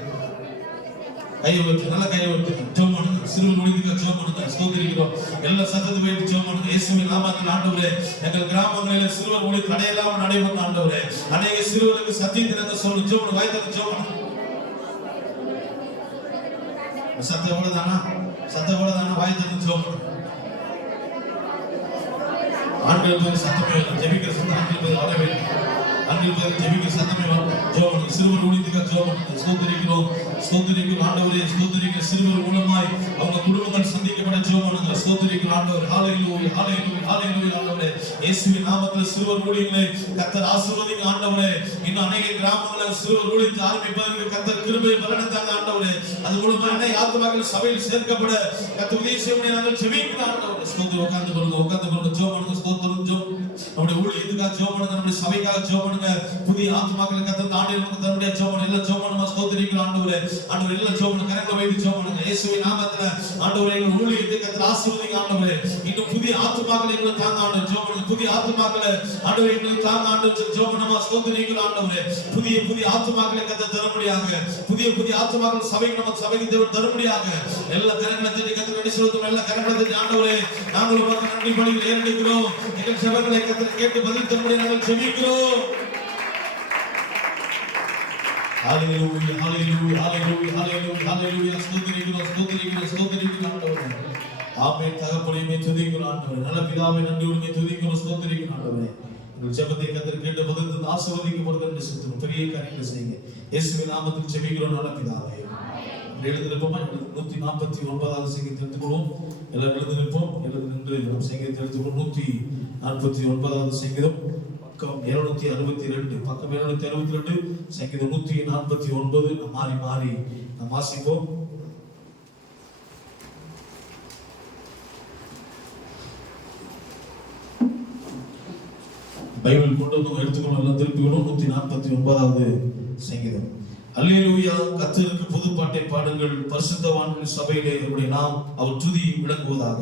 கையை வைத்து நல்லா கையை வைத்து ஜெபம் பண்ணுங்க. சிறுவர் ஊழியத்துக்கு ஜெபம் பண்ணுங்க. ஸ்தோத்திரிக்கிறோம். எல்லா சத்தத்தை வைத்து ஜெபம் பண்ணுங்க. இயேசுவின் நாமத்தில் ஆண்டவரே எங்கள் கிராமங்களில் சிறுவர் ஊழியம் தடையில்லாம நடைபெறும் ஆண்டவரே. அநேக சிறுவர்களுக்கு சத்தியத்தை நாங்கள் சொல்லணும். ஜெபம் வாய்த்தது ஜெபம் பண்ணுங்க. சத்தம் எவ்வளவுதானா வாய்த்தது ஜெபம் பண்ணுங்க. ஆண்கள் பேர் சத்தமே இல்லை. ஜெபிக்கிற சத்தம் ஆண்கள் பேர் வரவே இல்லை. ஆண்கள் பேர் ஜெபிக்கிற சத்தமே வரும். ஜெபம் சிறுவர் ஊழியத்துக்கு ஜெபம் ஸ்தோத்திரிக்கிறோம் ஸ்தோத்திரிக்கிறோம் ஆண்டவரே. ஸ்தோத்திரிக்கிற சிறுவர் மூலமாய் அவங்க குடும்பங்கள் சந்திக்கப்பட ஜெபம் பண்ணுங்க. ஸ்தோத்திரிக்கிறோம் ஆண்டவரே. ஹல்லேலூயா ஹல்லேலூயா ஹல்லேலூயா ஆண்டவரே. இயேசுவின் நாமத்தில் சிறுவர் ஊழியங்களை கர்த்தர் ஆசீர்வதிங்க ஆண்டவரே. இன்னும் அநேக கிராமங்களில் சிறுவர் ஊழியத்தை ஆரம்பிப்பதற்கு கர்த்தர் கிருபை பலனத்தாங்க ஆண்டவரே. அது மூலமா அநேக ஆத்துமாக்கள் சபையில் சேர்க்கப்பட கர்த்தர் உதவி செய்ய நாங்கள் ஜெபிக்கிறோம் ஆண்டவரே. ஸ்தோத்திரம். உட்கார்ந்து கொள்ளுங்க ஜெபம் பண்ணுங்க. ஸ்தோத்திரம் ஜெபம் நம்முடைய ஊழியத்துக்காக ஜெபம் பண்ணுங்க. நம்முடைய சபைக்காக ஜெபம் பண்ணுங்க. புதிய ஆத்துமாக்களை கர்த்தர் தாண்டி நமக்கு தன்னுடைய ஜெபம் எல்லாம் ஜெபம் பண்ணுமா. ஸ்தோத்திரிக்கிறோம் ஆண்டவரே. ஆண்டவரே எல்லாம் ஜெபம் பண்ணுங்க. கரங்களை வைத்து ஜெபம் பண்ணுங்க. இயேசுவின் நாமத்தில் ஆண்டவரே எங்கள் ஊழியத்தை கர்த்தர் ஆசீர்வதிங்க ஆண்டவரே. இன்னும் புதிய ஆத்துமாக்களை எங்களை தாங்க ஆண்டவரே. ஜெபம் பண்ணுங்க. புதிய ஆத்துமாக்களை ஆண்டவரே எங்களை தாங்க ஆண்டவரே. ஜெபம் பண்ணுமா. ஸ்தோத்திரிக்கிறோம் ஆண்டவரே. புதிய ஆத்துமாக்களை கர்த்தர் தரும்படியாக புதிய ஆத்துமாக்கள் சபைக்கு தேவன் தரும்படியாக எல்லா கரங்களை தட்டி கர்த்தர் நன்றி செலுத்தும். எல்லா கரங்களை தட்டி ஆண்டவரே நாங்கள் உமக்கு நன்றி பலி ஏறெடுக்கிறோம். எங்கள் ஜெபங்களை கர்த்தர் கேட்டு பதில் தரும்படி நாங்கள் ஜெபிக்கிறோம். ஹல்லேலூயா ஹல்லேலூயா ஹல்லேலூயா ஹல்லேலூயா ஹல்லேலூயா. ஸ்தோத்திரிக்கிறோம் ஸ்தோத்திரிக்கிறோம் ஸ்தோத்திரிக்கிறோம் ஆண்டவரே. ஆமென். தகப்பனே துதிக்கிறோம் ஆண்டவரே. நல்ல பிதாவே நன்றியோடு துதிக்கிறோம் ஸ்தோத்திரிக்கிறோம் ஆண்டவரே. உங்கள் ஜெபத்தை கர்த்தர் கேட்டு பதில் தந்து ஆசீர்வதிக்கப்படுகிறது என்று சொல்லுவோம். பெரிய காரியங்களை செய்யுங்க. இயேசுவின் நாமத்தில் ஜெபிக்கிறோம் நல்ல பிதாவே. எழுந்திருப்போமா. 149வது சங்கீதத்தை எடுத்துக்கொள்வோம். எல்லாம் எழுந்திருப்போம். எழுந்து நின்று நாம் சங்கீதத்தை எடுத்துக்கொள்வோம். 149வது சங்கீதம் பக்கம் 762 பக்கம் 762 சங்கீதம் 149 மாறி மாறி நாம் வாசிப்போம். பைபிள் கொண்டு வந்து எடுத்துக்கணும், எல்லாம் திருப்பிக்கணும். 149வது சங்கீதம். அல்லேலூயா, கர்த்தருக்கு புது பாட்டை பாடுங்கள், பரிசுத்தவான்களின் சபையிலே அவருடைய நாம் அவர் துதி விளங்குவதாக.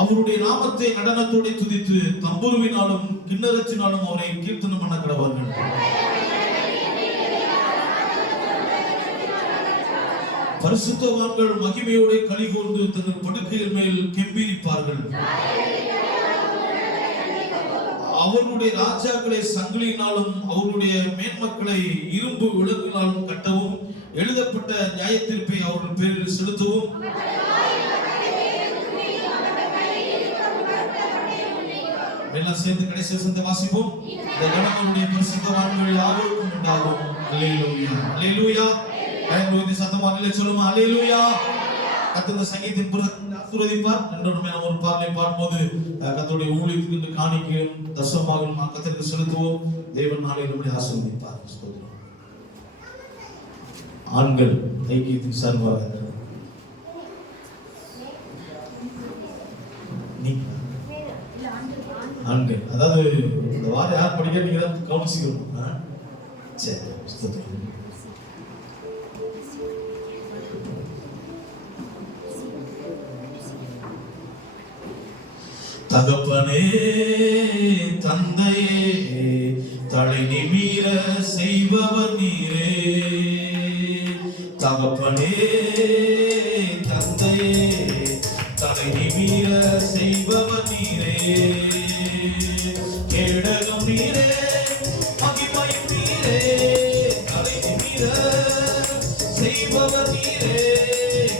அவருடைய நாமத்தை நடனத்தோடு துதித்து தம்புருவினாலும் கிண்ணறத்தினாலும் அவரை கீர்த்தனம் பண்ண கடவார்கள். பரிசுத்தவான்கள் மகிமையோடு களிகூர்ந்து தங்கள் படுக்கையின் மேல் கெம்பீரிப்பார்கள். அவர்களுடைய ராஜாக்களை சங்கிலியினாலும் அவருடைய மேன்மக்களை இரும்பு விலங்குகளாலும் கட்டவும், எழுதப்பட்ட நியாயத்தீர்ப்பை அவர்கள் பேரில் செலுத்தவும், எல்லாம் சேர்ந்து கடைசி வசனத்தை வாசிப்போம். இந்த கணவனுடைய பரிசுத்தவான்கள் யாவருக்கும் உண்டாகும். அல்லேலூயா, அல்லேலூயா. பயன்படுத்தி சத்தமாக சொல்லுமா, அல்லேலூயா. கர்த்தர் சங்கீதத்தை ஆசீர்வதிப்பார். இரண்டோடுமே நாம் ஒரு பாடலை பாடும்போது கர்த்தருடைய ஊழியத்துக்கு காணிக்கையும் தசமபாகம் கர்த்தருக்கு செலுத்துவோம். தேவன் நாளை நம்மை ஆசீர்வதிப்பார். ஆண்கள் ஐக்கியத்தின் சார்பாக ஆண்கள், அதாவது இந்த வாரம் யார் படிக்க நீங்க தான் கவனிச்சுக்கணும். சரி, தகப்பனே தந்தையே தலை நிமிர செய்பவர் நீரே. தகப்பனே தந்தையே தலை நிமிர செய்பவர் நீரே. கேடகம் நீரே, மகிமையும் நீரே, தலை நிமிர செய்பவர் நீரே.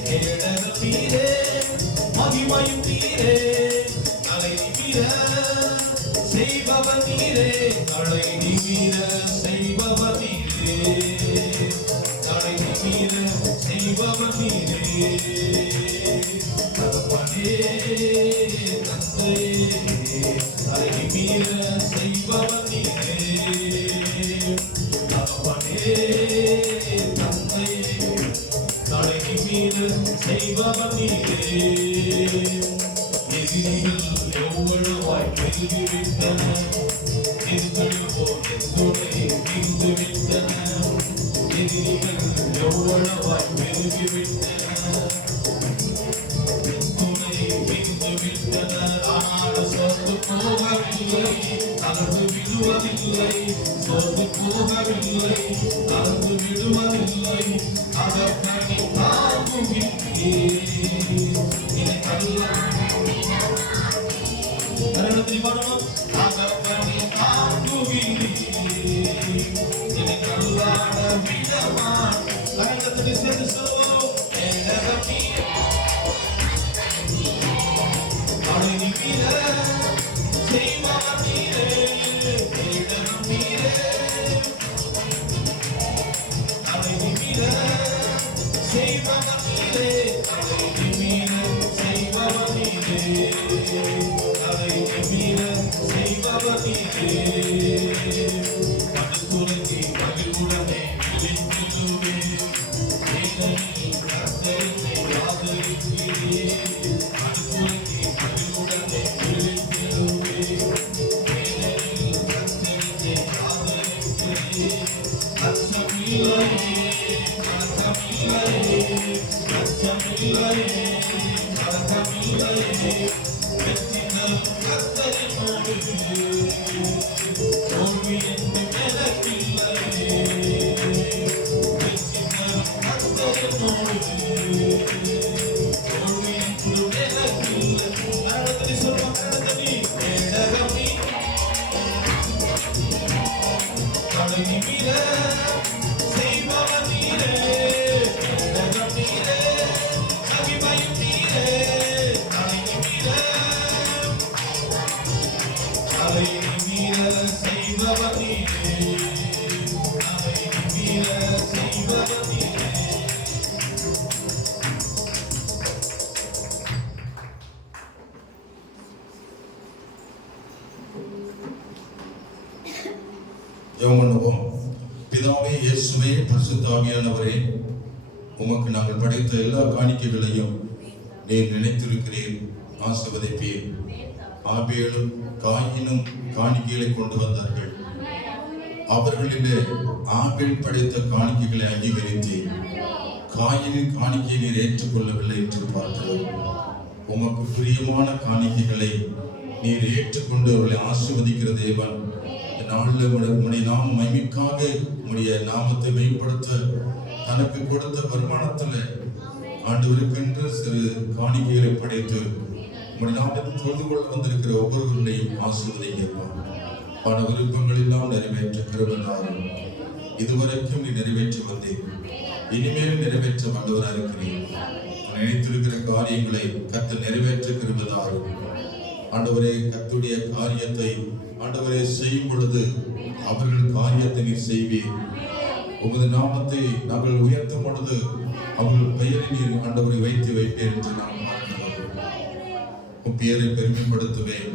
கேடகம் நீரே, மகிமையும் நீரே, தலை நிமிர செய்பவர் நீரே. தலை நிமிர செய்பவர் நீரே, தலை நிமிர செய்பவர் நீரே. தகப்பனே தந்தையே தலை நிமிர செய்பவர் நீரே. தகப்பனே தந்தையே தலை நிமிர செய்பவர் நீரே. எதிரிகள் எவ்வளவாய் பெருகிவிட்டன, எங்கள் போல் எத்துணை மிகுந்துவிட்டன. எதிரிகள் எவ்வளவாய் பெருகிவிட்டன, ஆனால் சோர்ந்து போகவில்லை, தளர்ந்து விடுவதில்லை. சோர்ந்து போகவில்லை, தளர்ந்து விடுவதில்லை. அதற்கனி தாங்குகின்றேன். அதற்கனி தாங்குகின்றேன். என்னை கல்லாட விடமான். கரங்களை சேர்த்து சொல்வோம். தலை நிமிர செய்பவர் நீரே. கேடகம் நீரே, தலை நிமிர செய்பவர் நீரே. தலை நிமிர செய்பவர் நீரே, தலை நிமிர செய்பவர் நீரே. படுத்துறங்கி மகிழ்வுடனே விழித்திடுவே, ஏனெனில் கர்த்தரை ஆதரிக்கிறேன். படுத்துறங்கி மகிழ்வுடனே விழித்திடுவே, ஏனெனில் கர்த்தரை ஆதரிக்கிறேன். அச்சமில்லையே, அச்சமில்லையே, அச்சமில்லையே, அச்சமில்லையே. வெற்றி தரும் கர்த்தரினோடு தோல்வி என்று எனக்கில்லையே. வெற்றி தரும் கர்த்தரினோடு தோல்வி என்று எனக்கில்லை. நடந்தது சொல்வோம், நடந்தது. கேடகம் நீ தலை நிமிர செய்பவர் நீரே. கேடகம் நீரே, மகிமையும் நீரே. தலை நிமிர, தலை நிமிர செய்பவர் நீரே. தலை நிமிர செய்பவர் நீரே. ஜெபம் பண்ணுவோம். பிதாவே, இயேசுவே, பரிசுத்த ஆவியானவரே, உமக்கு நாங்கள் படைத்த எல்லா காணிக்கைகளையும் நீர் நினைத்திருக்கிறீர், ஆசீர்வதிப்பீர். ஆபேலும் காயினும் காணிக்கைகளை கொண்டு வந்தார்கள். அவர்களிலே ஆபேல் படைத்த காணிக்கைகளை அங்கீகரித்து காயினின் காணிக்கையை நீர் ஏற்றுக்கொள்ளவில்லை என்று பார்க்கிறோம். உமக்கு பிரியமான காணிக்கைகளை நீர் ஏற்றுக்கொண்டு அவர்களை ஆசீர்வதிக்கிற தேவன். நாளில் உம்முடைய நாம மகிமைக்காக உம்முடைய நாமத்தை மேம்படுத்த தனக்கு கொடுத்த வருமானத்தில் ஆண்டவருக்கென்று சிறு காணிக்கைகளை படைத்து உம்முடைய நாமத்தை தொழுது கொள்ள வந்திருக்கிற ஒவ்வொருவர்களையும் ஆசீர்வதிக்கப்பா. பல விருப்பங்கள் எல்லாம் நிறைவேற்ற கிருபையாரும் இதுவரைக்கும் நீ நிறைவேற்றி வந்தேன், இனிமேலும் நிறைவேற்ற வல்லவராக இருக்கிறேன். நினைத்திருக்கிற காரியங்களை கர்த்தர் நிறைவேற்ற கிருபையாரும். ஆண்டவரே, கர்த்தருடைய காரியத்தை ஆண்டவரே செய்யும் பொழுது அவர்கள் காரியத்தை நீர் செய்வீர். உமது நாமத்தை நாங்கள் உயர்த்தும் பொழுது அவர்கள் பெயரை நீர் ஆண்டவரை வைத்து வைப்பேன் என்று நாம் உன் பெயரை பெருமைப்படுத்துவேன்.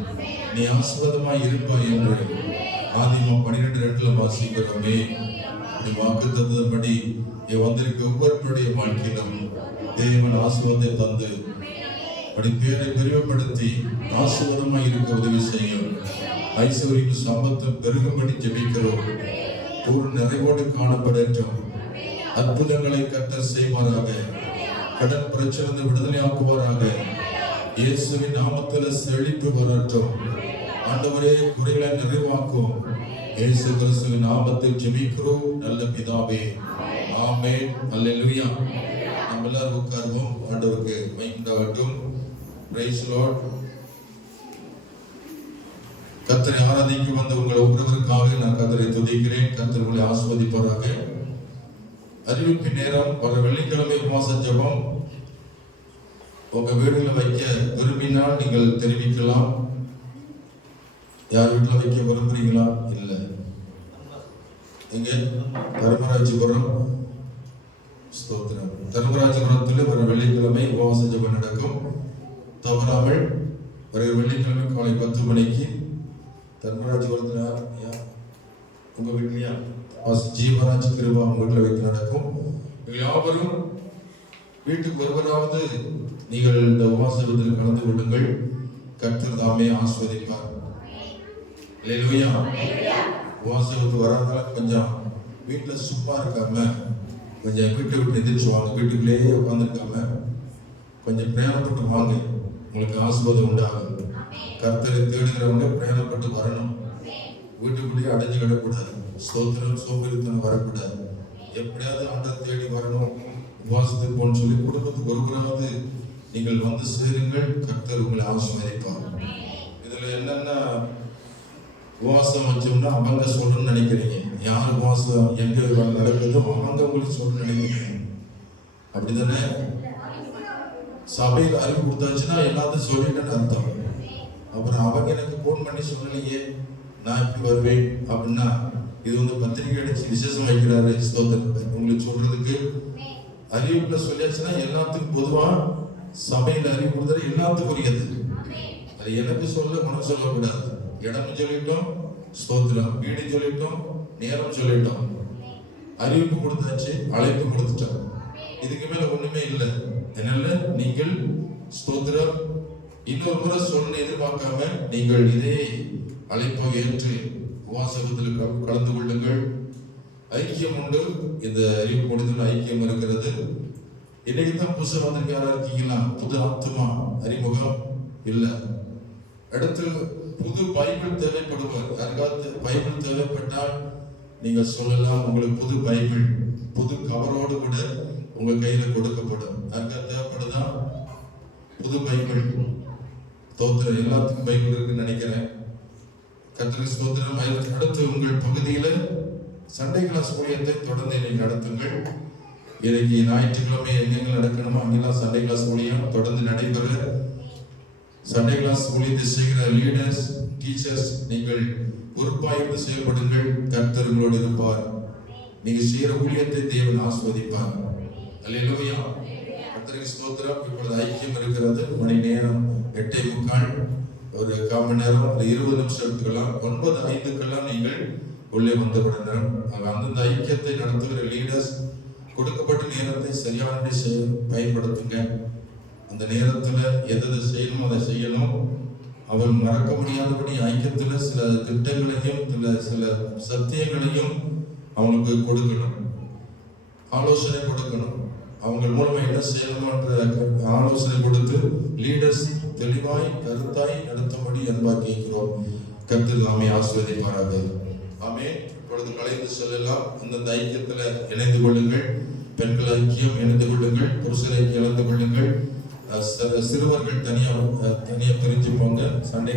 நீ ஆசீர்வாதமாய் இருப்பாய் என்று ஆதியாகமம் 12:2 வாசிக்கிறோமே. வாக்கு தந்தபடி வந்திருக்க ஒவ்வொருவருடைய வாழ்க்கையிலும் தேவன் ஆசீர்வாதத்தை தந்து அப்படி பேரை பெருமைப்படுத்தி ஆசீர்வாதமாய் இருக்க உதவி செய்யும். ஐஸ்வர்யம் சம்பத்தும் பெருகும்படி ஜெபிக்கிறோம். ஒரு நிறைவோடு காணப்படட்டும். அற்புதங்களை கர்த்தர் செய்வாராக. கடன் பிரச்சனை விடுதலையாக்குவாராக. இயேசுவின் நாமத்தில் செழிப்பு வரட்டும். ஆண்டவரே, குறைகளை நிறைவாக்கும். இயேசு கிறிஸ்துவின் நாமத்தில் ஜெபிக்கிறோம் நல்ல பிதாவே, ஆமென். அல்லேலூயா. நம்ம எல்லாரும் உட்காருவோம். ஆண்டவருக்கு மகிமை உண்டாகட்டும். Praise lord. கர்த்தரை ஆராதிக்க வந்த உங்கள் ஒவ்வொருவருக்காக நான் கர்த்தரை துதிக்கிறேன். கர்த்தர் உங்களை ஆசீர்வதிப்பாராக. அறிவிப்பு நேரம். வர வெள்ளிக்கிழமை உபவாச ஜெபம் உங்க வீடுல வைக்க விரும்பினால் நீங்கள் தெரிவிக்கலாம். யார் வீட்டுல வைக்க விரும்புறீங்களா? இல்ல, எங்க தர்மராஜபுரம். ஸ்தோத்திரம். தர்மராஜபுரத்தில் வர வெள்ளிக்கிழமை உபவாச ஜெபம் நடக்கும். தவறாமல் வர வெள்ளிக்கிழமை காலை 10 மணிக்கு தர்மராஜபுரத்தில் உங்க வீட்லயா ஜீவராஜ் கிருபா உங்க வீட்டில் வைத்து நடக்கும். யாவரும் வீட்டுக்கு ஒருவராவது நீங்கள் இந்த உபவாசத்தில் கலந்து கொள்ளுங்கள். கர்த்தர் தாமே ஆசீர்வதிப்பார். அல்லேலூயா. உபவாசத்துக்கு வராதனால கொஞ்சம் வீட்டில் சும்மா இருக்காம கொஞ்சம் வீட்டை விட்டு எதிர்த்து வாங்க. வீட்டுக்குள்ளேயே உட்காந்துருக்காம கொஞ்சம் பிரயாணப்பட்டு வாங்க. உங்களுக்கு ஆசீர்வாதம் உண்டாகும். கர்த்தரை தேடுகிறவங்க பிரயாணப்பட்டு வரணும். வீட்டுக்குள்ளேயே அடைஞ்சு விடக்கூடாது. ஸ்தோத்திரம். சோம்பேறித்தனம் வரக்கூடாது. எப்படியாவது ஆண்டை தேடி வரணும். உபவாசத்துக்கு போன்னு சொல்லி குடும்பத்துக்கு ஒருவராவது நீங்கள் வந்து சேருங்கள். கர்த்தர் உங்களை ஆசீர்வதிப்பார். இதுல என்னென்ன உபவாசம் வச்சோம்னா அவங்க சொல்லணும்னு நினைக்கிறீங்க. யார் உபவாசம் எங்க நடக்குதோ அவங்க உங்களுக்கு சொல்லணும்னு நினைக்கிறீங்க. அப்படித்தானே? சபையில் அறிவு கொடுத்தாச்சுன்னா எல்லாத்தையும் சொல்லிட்டேன்னு அர்த்தம். அப்புறம் அவங்க எனக்கு போன் பண்ணி சொல்லலையே நான் இப்படி வருவேன் அப்படின்னா இது வந்து பத்திரிகை அடிச்சு விசேஷம் வைக்கிறாரு. ஸ்தோத்திரம். உங்களுக்கு சொல்றதுக்கு அறிவிப்புல சொல்லியாச்சுன்னா எல்லாத்துக்கும் பொதுவா சபையில அறிவு கொடுத்தது எல்லாத்துக்கும் உரியது. அது எனக்கு சொல்ல மனம் சொல்லக்கூடாது. இடம் சொல்லிட்டோம், ஸ்தோத்திரம். வீடு சொல்லிட்டோம், நேரம் சொல்லிட்டோம். அறிவிப்பு கொடுத்தாச்சு, அழைப்பு கொடுத்துட்டோம். இதுக்கு மேல ஒண்ணுமே இல்லை. அதனால நீங்கள் ஸ்தோத்திரம் இன்னொரு முறை சொல்ல எதிர்பார்க்காம நீங்கள் இதே அழைப்பை ஏற்று உபவாசத்தில் கலந்து கொள்ளுங்கள். ஐக்கியம் உண்டு. இந்த அறிவு கொடுத்து ஐக்கியம் இருக்கிறது. இன்னைக்கு தான் புதுசு வந்திருக்காரா இருக்கீங்களா? புது ஆத்மா அறிமுகம் இல்லை. அடுத்து புது பைபிள் தேவைப்படுவார். யாருக்காவது பைபிள் தேவைப்பட்டால் நீங்கள் சொல்லலாம். உங்களுக்கு புது பைபிள் புது கவரோடு கூட உங்க கையில கொடுக்கப்படும். யாருக்காவது தேவைப்படுதா? புது பைபிள் தோத்திரம். எல்லாத்துக்கும் பைபிள் இருக்குன்னு நினைக்கிறேன். கர்த்தருக்கு ஸ்தோத்திரம். அடுத்து உங்கள் பகுதியில சண்டே கிளாஸ் ஊழியத்தை தொடர்ந்து நீங்கள் நடத்துங்கள். இன்னைக்கு ஞாயிற்றுக்கிழமை எங்கெங்க நடக்கணுமோ அங்கெல்லாம் சண்டே கிளாஸ் ஊழியம் தொடர்ந்து நடைபெற சண்டே கிளாஸ் ஊழியத்தை செய்கிற லீடர்ஸ், டீச்சர்ஸ் நீங்கள் பொறுப்பாய்ந்து செயல்படுங்கள். கர்த்தர் உங்களோடு இருப்பார். நீங்க செய்கிற ஊழியத்தை தேவன் ஆசீர்வதிப்பார். அல்லேலூயா. கர்த்தருக்கு ஸ்தோத்திரம். இப்பொழுது ஐக்கியம் இருக்கிறது. மணி நேரம் 8:45. ஒரு 1/4 மணி நேரம் 20 நிமிஷம் எடுத்துக்கலாம். 9:05 நீங்கள் உள்ளே வந்தவுடன் அந்தந்த ஐக்கியத்தை நடத்துகிற லீடர்ஸ் கொடுக்கப்பட்ட நேரத்தை சரியான பயன்படுத்துங்க. அந்த நேரத்துல எதை செய்யணும் அதை செய்யணும். அவன் மறக்க முடியாதபடி ஐக்கியத்துல சில திட்டங்களையும் சில சத்தியங்களையும் அவனுக்கு கொடுக்கணும், ஆலோசனை கொடுக்கணும். அவங்க மூலமா என்ன செய்யணும்ன்ற ஆலோசனை கொடுத்து லீடர்ஸ் தெளிவாய் கருத்தாய் நடத்தும்படி அன்பா கேட்கிறோம். கர்த்தர் நாமே ஆசீர்வதிப்பாராக. ஆமென். இப்பொழுது கலைந்து செல்லலாம். அந்தந்த ஐக்கியத்துல இணைந்து கொள்ளுங்கள். பெண்கள் ஐக்கியம் இணைந்து கொள்ளுங்கள், புருஷர் ஐக்கியம் இணைந்து கொள்ளுங்கள். சிறுவர்கள் தனியா பிரிஞ்சு போங்க. சண்டை